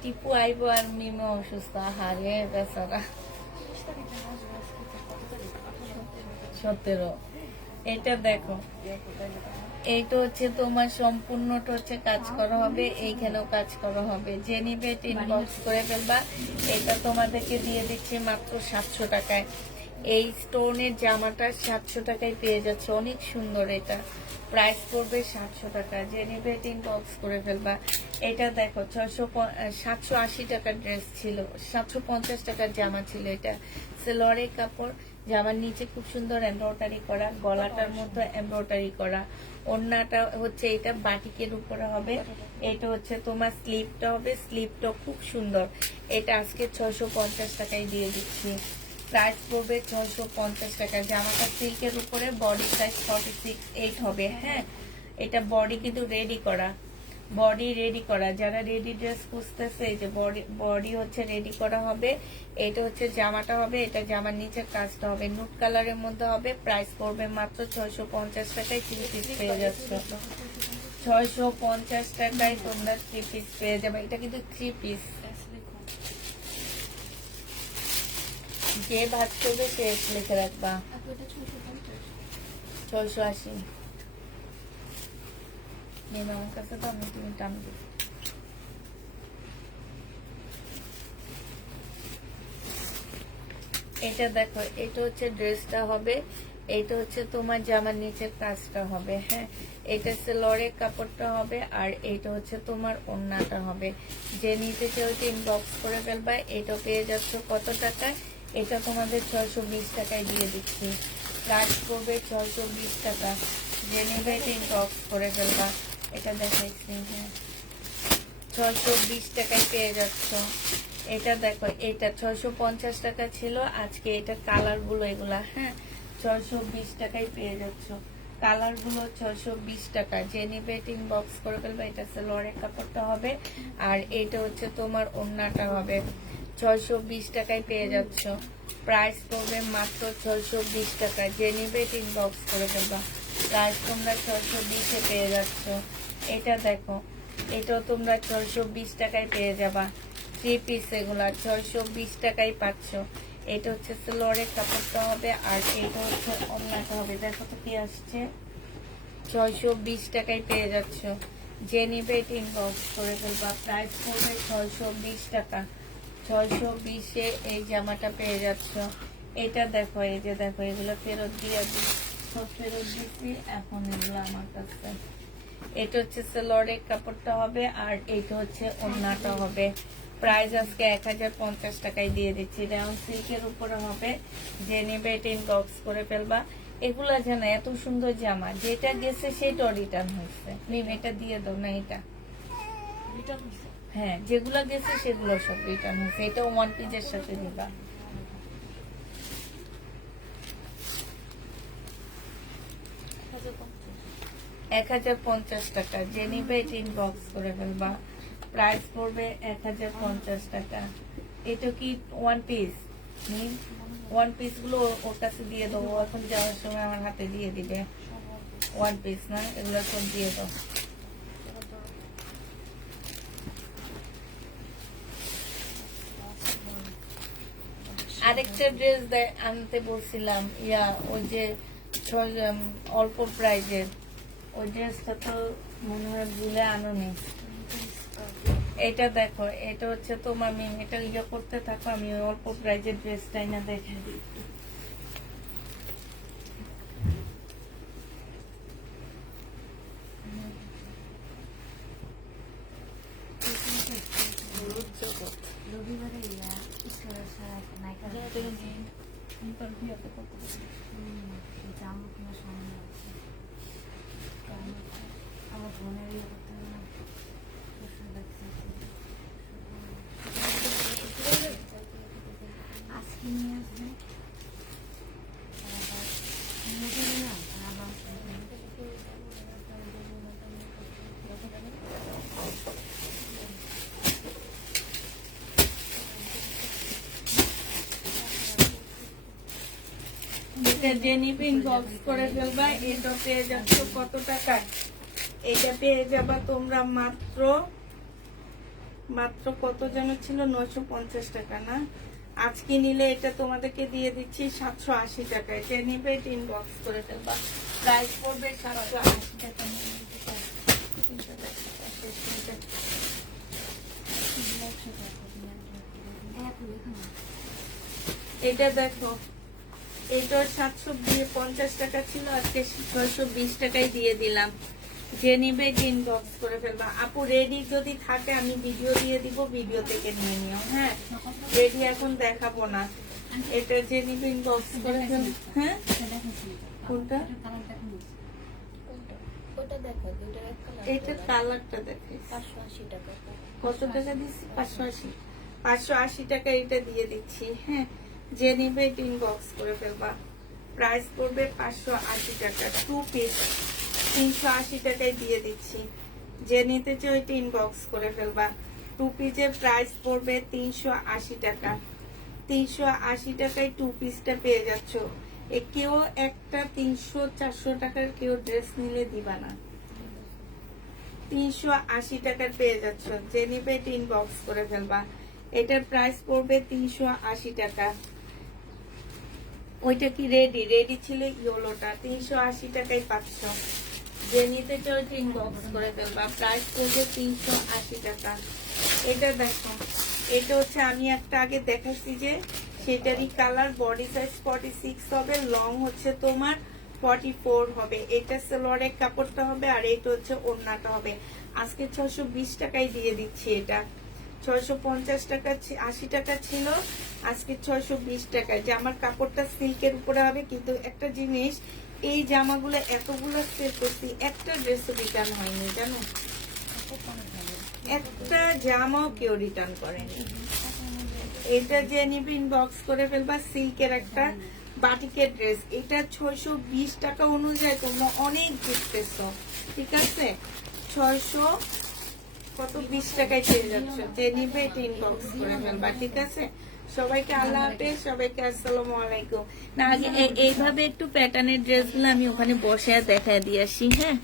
টিপু আইবো আর মিমো অসুস্থ, হারে বেচারা। 17। এটা দেখো, এইটা হচ্ছে তোমার সম্পূর্ণটা হচ্ছে কাজ করা হবে, এইখানেও কাজ করা হবে। যে নিবে এটা ইনবক্স করে ফেলবা। এটা তোমাদেরকে দিয়ে দিচ্ছি মাত্র 700 টাকায়। এই স্টোনের জামাটা 700 টাকায় পেয়ে যাচ্ছে, অনেক সুন্দর। এটা প্রাইস পড়বে 700 টাকা। যে নিবে এটা ইনবক্স করে ফেলবা। এটা দেখো 780 টাকার ড্রেস ছিল, 750 টাকার জামা ছিল। এটা সালোয়ারের কাপড়, জামার নিচে খুব সুন্দর এমব্রয়ডারি করা, গলাটার মধ্যে এমব্রয়ডারি করা। ওড়নাটা হচ্ছে এটা বাটিকের উপরে হবে। এটা হচ্ছে তোমার স্লিপটা হবে, স্লিপটা খুব সুন্দর। এটা আজকে 650 টাকায় দিয়ে দিচ্ছি। প্রাইস পড়বে 650 টাকা। জামাটা সিল্কের উপরে, বডি সাইজ 46-8 হবে। হ্যাঁ, এটা বডি কিন্তু রেডি করা, বডি রেডি করা। যারা রেডি ড্রেস খুঁজতেছে, এই যে বডি হচ্ছে রেডি করা হবে। এটা হচ্ছে জামাটা হবে, এটা জামার নিচের কাজটা হবে, নুট কালারের মধ্যে হবে। প্রাইস পড়বে মাত্র 650 টাকায় 3 পিস পেয়ে যাচ্ছ। 650 টাকায় তোমরা 3 পিস পেয়ে যাবে। এটা কিন্তু 3 পিস। যে ভাত করবে সে লিখে রাখবা। 680 নেবে আমার কাছে, তো আমি তুমি টান দিই। এটা দেখো, এটা হচ্ছে ড্রেসটা হবে, এটা হচ্ছে তোমার জামার নিচের কাজটা হবে। হ্যাঁ, এটা সেলরের কাপড়টা হবে, আর এটা হচ্ছে তোমার ওড়নাটা হবে। যে নিতে চাও ইনবক্স করে ফেলবা। এটা পেয়ে যাচ্ছ কত টাকায়? এটা তোমাদের 620 টাকায় দিয়ে দিচ্ছি। প্রাইস পড়বে 620 টাকা। যে নিবে ইনবক্স করে ফেলবা। এটা দেখাইছি। হ্যাঁ, 620 টাকায় পেয়ে যাচ্ছ। এটা দেখো, এটা 650 টাকা ছিল, আজকে এটা কালার গুলো এগুলা। হ্যাঁ, 620 টাকায় পেয়ে যাচ্ছ। কালার গুলো 620 টাকা। যে নিবে ইনবক্স করে ফেলবে। এটা সালোয়ারের কাপড়টা হবে, আর এটা হচ্ছে তোমার ওড়নাটা হবে। 620 টাকায় পেয়ে যাচ্ছ। প্রাইস পড়বে মাত্র 620 টাকা। যে নিবে ইনবক্স করে ফেলবা। প্রাইস তোমরা 620-এ পেয়ে যাচ্ছ। এটা দেখো, এটাও তোমরা 620 টাকায় পেয়ে যাবা। 3 পিস এগুলা 620 টাকায় পাচ্ছ। এটা হচ্ছে সালোয়ারের কাপড়টা হবে, আর এটা হচ্ছে ওড়নাটা হবে। দেখো তো কি আসছে, 620 টাকায় পেয়ে যাচ্ছ। যে নিবে ইনবক্স করে ফেলবা। প্রাইস পড়বে 620 টাকা। 620-এ এই জামাটা পেয়ে যাচ্ছ। এটা দেখো, এই যে দেখো, এগুলো ফেরত দিয়ে সব ফেরত দিচ্ছি এখন এগুলো আমার কাছে। এটা হচ্ছে সালোয়ারের কাপড়টা হবে, আর এটা হচ্ছে ওড়নাটা হবে। প্রাইস আজকে 1050 টাকায় দিয়ে দিচ্ছি। রাউন্ড সিল্কের উপরে হবে। যে নেবে এটা ইনবক্স করে ফেলবা। এগুলা জানা এত সুন্দর জামা, যেটা গেছে সেটা রিটার্ন হয়েছে। মিম এটা দিয়ে দাও না, এটা হ্যাঁ, যেগুলা গেছে সেগুলো সব রিটার্ন হয়েছে। এটা ওয়ান পিসের সাথে দিবা। 1050 টাকা। যে নিবে এটা ইনবক্স করে ফেলবা। প্রাইস পড়বে 1050 টাকা। এটা কি ওয়ান পিস? ওয়ান পিস গুলো ওর কাছে দিয়ে দেবো, এখন যাওয়ার সময় আমার হাতে দিয়ে দিবে। ওয়ান পিস না, এগুলো সব দিয়ে দাও। আরেকটা ড্রেস আনতে বলছিলাম, ওই যে অল্প প্রাইজের ওই ড্রেসটা তো মনে হয় ভুলে আনোনি। এটা দেখো, এটা হচ্ছে তোমার মিম, এটা করতে থাকো, আমি ওই অল্প প্রাইজের ড্রেসটাই না দেখে দিই। জেনিফিন বক্স করে ফেলবা। এটা পেয়ে যাচ্ছ কত টাকা? এটা পেয়ে যাবা তোমরা মাত্র কত যেন ছিল, 950 টাকা না? আজকে নিলে এটা তোমাদেরকে দিয়ে দিচ্ছি 780 টাকায়। যে নিবে ইনবক্স করে ফেলবা। প্রাইস পড়বে 780 টাকা। এটা দেখো, এটা 750 টাকা ছিল, আজকে 620 টাকায় দিয়ে দিলাম। যে নিবে ইনবক্স করে ফেলবা। আপু রেডি যদি থাকে আমি ভিডিও দিয়ে দিব, ভিডিও থেকে নিয়ে নিও। হ্যাঁ, রেডি এখন দেখাবো না। এটা যে নিবে ইনবক্স করে ফেলবা। হ্যাঁ, কোনটা? এটা কালারটা দেখে 580 টাকা। কত টাকা দিচ্ছি? 580 টাকা এটা দিয়ে দিচ্ছি। হ্যাঁ, যে নিবে ইনবক্স করে ফেলবা। প্রাইস পড়বে 580 টাকা, 2 পিস 380 টাকায় দিয়ে দিচ্ছি। যে নিতে চাও এটা ইনবক্স করে ফেলবা। 2 পিসের প্রাইস পড়বে 380 টাকা। 380 টাকায় 2 পিসটা পেয়ে যাচ্ছ। কেউ একটা 300-400 টাকার কেউ ড্রেস নিলে দিবা না, 380 টাকার পেয়ে যাচ্ছ। যে নিবে এটা ইনবক্স করে ফেলবা। এটার প্রাইস পড়বে 380 টাকা। ওইটা কি রেডি ছিল ইয়েলোটা, 380 টাকায় পাচ্ছ। যে নিতে চাও এটা ইনবক্স করে ফেলবা। প্রাইস পড়বে 380 টাকা। এটা দেখো, এটা হচ্ছে আমি একটা আগে দেখাচ্ছি যে সেটারই কালার, বডি সাইজ 46 হবে, লং হচ্ছে তোমার 44 হবে। এটা সালোয়ারের কাপড়টা হবে আর এটা হচ্ছে ওড়নাটা হবে। আজকে 620 টাকায় দিয়ে দিচ্ছি। এটা 650 টাকা 80 টাকা ছিল, আজকে 620 টাকায়। জামার কাপড়টা সিল্কের উপরে হবে, কিন্তু একটা জিনিস, এই জামাগুলো এতগুলো সেল করছি, একটা ড্রেসও রিটার্ন হয়নি জানো, একটা জামাও কেউ রিটার্ন করেনি। এটা যে নিবে ইনবক্স করে ফেলবা। সিল্কের একটা বাটিকের ড্রেস, এটা 620 টাকা অনুযায়ী তোমরা অনেক জিততেছো, ঠিক আছে? 620 টাকায় পেয়ে যাচ্ছ। যে নিবে এটা ইনবক্স করে ফেলবা, ঠিক আছে? সবাইকে আল্লাহ হাফেজ, সবাইকে আসসালামু আলাইকুম। না আগে এইভাবে একটু প্যাটার্নের ড্রেসগুলো আমি ওখানে বসে দেখায় দিয়ে আসি। হ্যাঁ,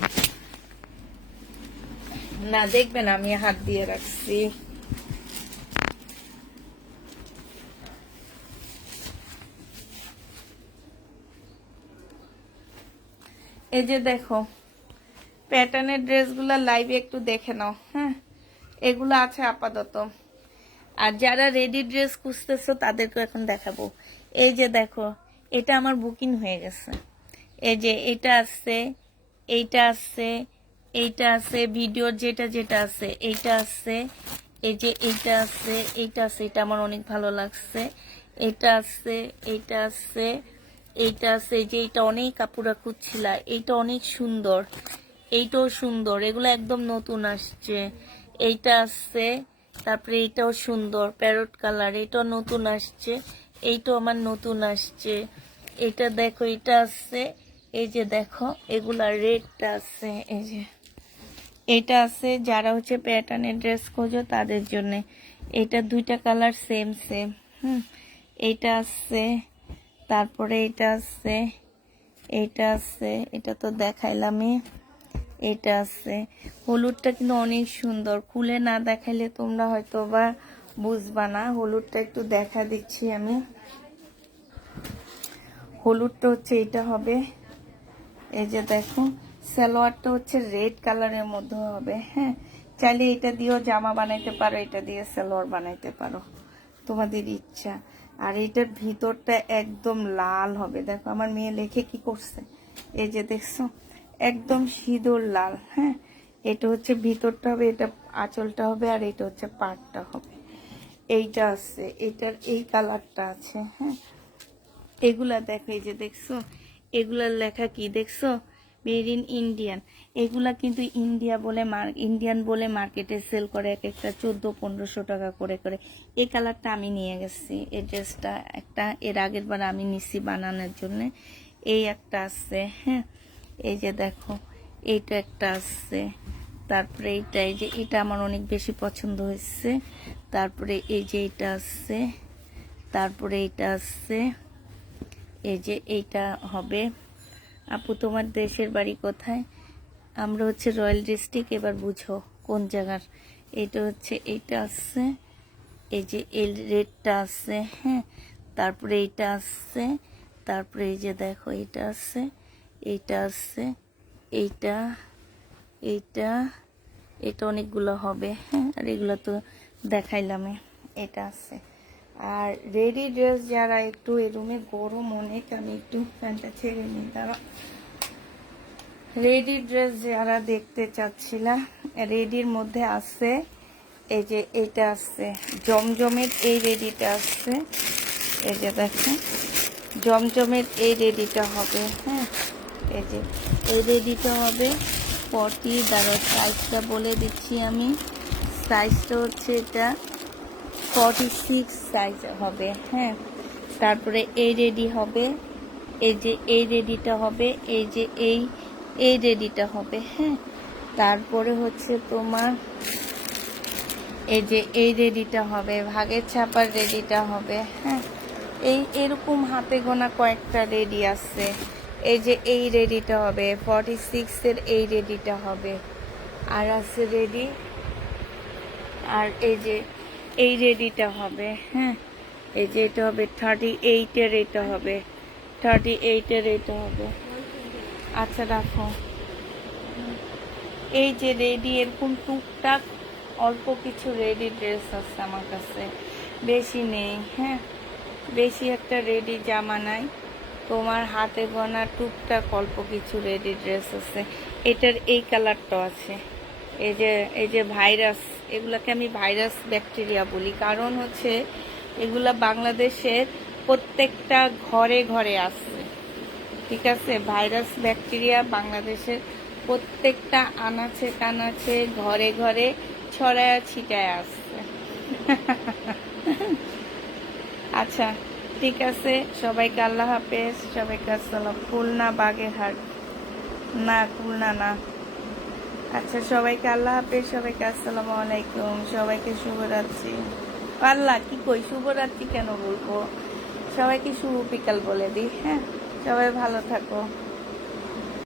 না দেখবেন আমি হাত দিয়ে রাখছি। এই যে দেখো প্যাটার্নের ড্রেসগুলো লাইভে একটু দেখে নাও। হ্যাঁ, এগুলো আছে আপাতত। আর যারা রেডি ড্রেস খুঁজতেছো তাদেরকে এখন দেখাবো। এই যে দেখো, এটা আমার বুকিং হয়ে গেছে। এই যে এটা আছে, এইটা আছে, এইটা আছে, ভিডিওর যেটা যেটা আছে এইটা আছে, এই যে এইটা আছে, এইটা আছে, এটা আমার অনেক ভালো লাগছে। এটা আছে, এইটা আছে, এইটা আছে, এই যে এটা অনেক কাপড়া খুঁজছিলা, এইটা অনেক সুন্দর, এইটাও সুন্দর, এগুলো একদম নতুন আসছে। এইটা আছে, তারপরে এইটাও সুন্দর প্যারট কালার, এটাও নতুন আসছে, এইটাও আমার নতুন আসছে। এটা দেখো, এটা আছে, এই যে দেখো এগুলা রেডটা আছে, এই যে এটা আছে। যারা হচ্ছে প্যাটার্নের ড্রেস খোঁজো তাদের জন্য এটা দুইটা কালার সেম সেম। এইটা আছে, তারপরে এটা আছে, এইটা আছে, এটা তো দেখাইলামই। এটা আছে, হলুদটা কিন্তু অনেক সুন্দর, খুলে না দেখাইলে তোমরা হয়তো বা বুঝবা না। হলুদটা একটু দেখা দিচ্ছি আমি। হলুদটা হচ্ছে এটা হবে, এই যে দেখো সালোয়ারটা হচ্ছে রেড কালারের মধ্যে হবে। হ্যাঁ, চাইলে এটা দিয়েও জামা বানাইতে পারো, এটা দিয়ে সালোয়ার বানাইতে পারো, তোমাদের ইচ্ছা। আর এটার ভিতরটা একদম লাল হবে। দেখো আমার মেয়ে লেখে কি করছে, এই যে দেখছো একদম সিঁদুর লাল। হ্যাঁ, এটা হচ্ছে ভিতরটা হবে, এটা আঁচলটা হবে, আর এটা হচ্ছে পাড়টা হবে। এইটা আছে, এটার এই কালারটা আছে। হ্যাঁ, এগুলা দেখো, এই যে দেখছো এগুলার লেখা কি দেখছো, মেড ইন ইন্ডিয়ান। এগুলা কিন্তু ইন্ডিয়ান বলে মার্কেটে সেল করে এক একটা 1400-1500 টাকা করে করে। এই কালারটা আমি নিয়ে গেছি, এই ড্রেসটা একটা এর আগের বার আমি নিছি বানানোর জন্য। এই একটা আছে। হ্যাঁ, এই যে দেখো এইটা একটা আছে, তারপরে এইটা, এই যে এটা আমার অনেক বেশি পছন্দ হয়েছে। তারপরে এই যে এটা আছে, তারপরে এটা আছে, এই যে এইটা হবে। আপু তোমার দেশের বাড়ি কোথায়? আমরা হচ্ছে রয়্যাল ডিস্ট্রিক্ট, এবার বুঝো কোন জায়গার। এটা হচ্ছে এইটা আছে, এই যে এই রেডটা আছে। হ্যাঁ, তারপরে এইটা আছে, তারপরে এই যে দেখো এটা আছে, এইটা আছে, এইটা, এইটা, এটা অনেকগুলো হবে। হ্যাঁ, আর এগুলো তো দেখাইলাম। এটা আছে। আর রেডি ড্রেস যারা একটু, এই রুমে গরম অনেক, আমি একটু ফ্যানটা ছেড়ে নিই তারা। রেডি ড্রেস যারা দেখতে চাচ্ছিলা, রেডির মধ্যে আছে এই যে এইটা আছে, জমজমের এই রেডিটা আছে। এই যে দেখো জমজমের এই রেডিটা হবে। হ্যাঁ, এই যে এই রেডিটা হবে 40, দ্বারা সাইজটা বলে দিচ্ছি আমি। সাইজটা হচ্ছে এটা 46 সাইজ হবে। হ্যাঁ, তারপরে এই রেডি হবে, এই যে এই রেডিটা হবে, এই যে এই রেডিটা হবে। হ্যাঁ, তারপরে হচ্ছে তোমার এই যে এই রেডিটা হবে, ভাগের ছাপার রেডিটা হবে। হ্যাঁ, এরকম হাতে গোনা কয়েকটা রেডি আছে। এই যে এই রেডিটা হবে 46-এর, এই রেডিটা হবে। আর আছে রেডি, আর এই যে এই রেডিটা হবে। হ্যাঁ, এই যে এটা হবে 38-এর, এটা হবে 38-এর, এটা হবে। আচ্ছা রাখো। এই যে রেডি, এরকম টুকটাক অল্প কিছু রেডি ড্রেস আছে আমার কাছে, বেশি নেই। হ্যাঁ, বেশি একটা রেডি জামা নাই, তোমার হাতে গোনা টুকটাক অল্প কিছু রেডি ড্রেস আছে। এটার এই কালারটা আছে, এই যে ভাইরাস, এগুলাকে আমি ভাইরাস ব্যাকটেরিয়া বলি, কারণ হচ্ছে এগুলা বাংলাদেশের প্রত্যেকটা ঘরে ঘরে আছে। ঠিক আছে, ভাইরাস ব্যাকটেরিয়া বাংলাদেশের প্রত্যেকটা আনাচে কানাচে ঘরে ঘরে ছড়ায়া ছিটায় আসছে। আচ্ছা ঠিক আছে, সবাইকে আল্লাহ হাফেজ, সবাইকে আসসালাম। খুলনা বাগেরহাট না, খুলনা না। আচ্ছা সবাইকে আল্লাহ হাফেজ, সবাইকে আসসালামু আলাইকুম, সবাইকে শুভরাত্রি। আল্লাহ কি কই, শুভরাত্রি কেন বলবো, সবাইকে শুভ বিকাল বলে দিই। হ্যাঁ, সবাই ভালো থাকো।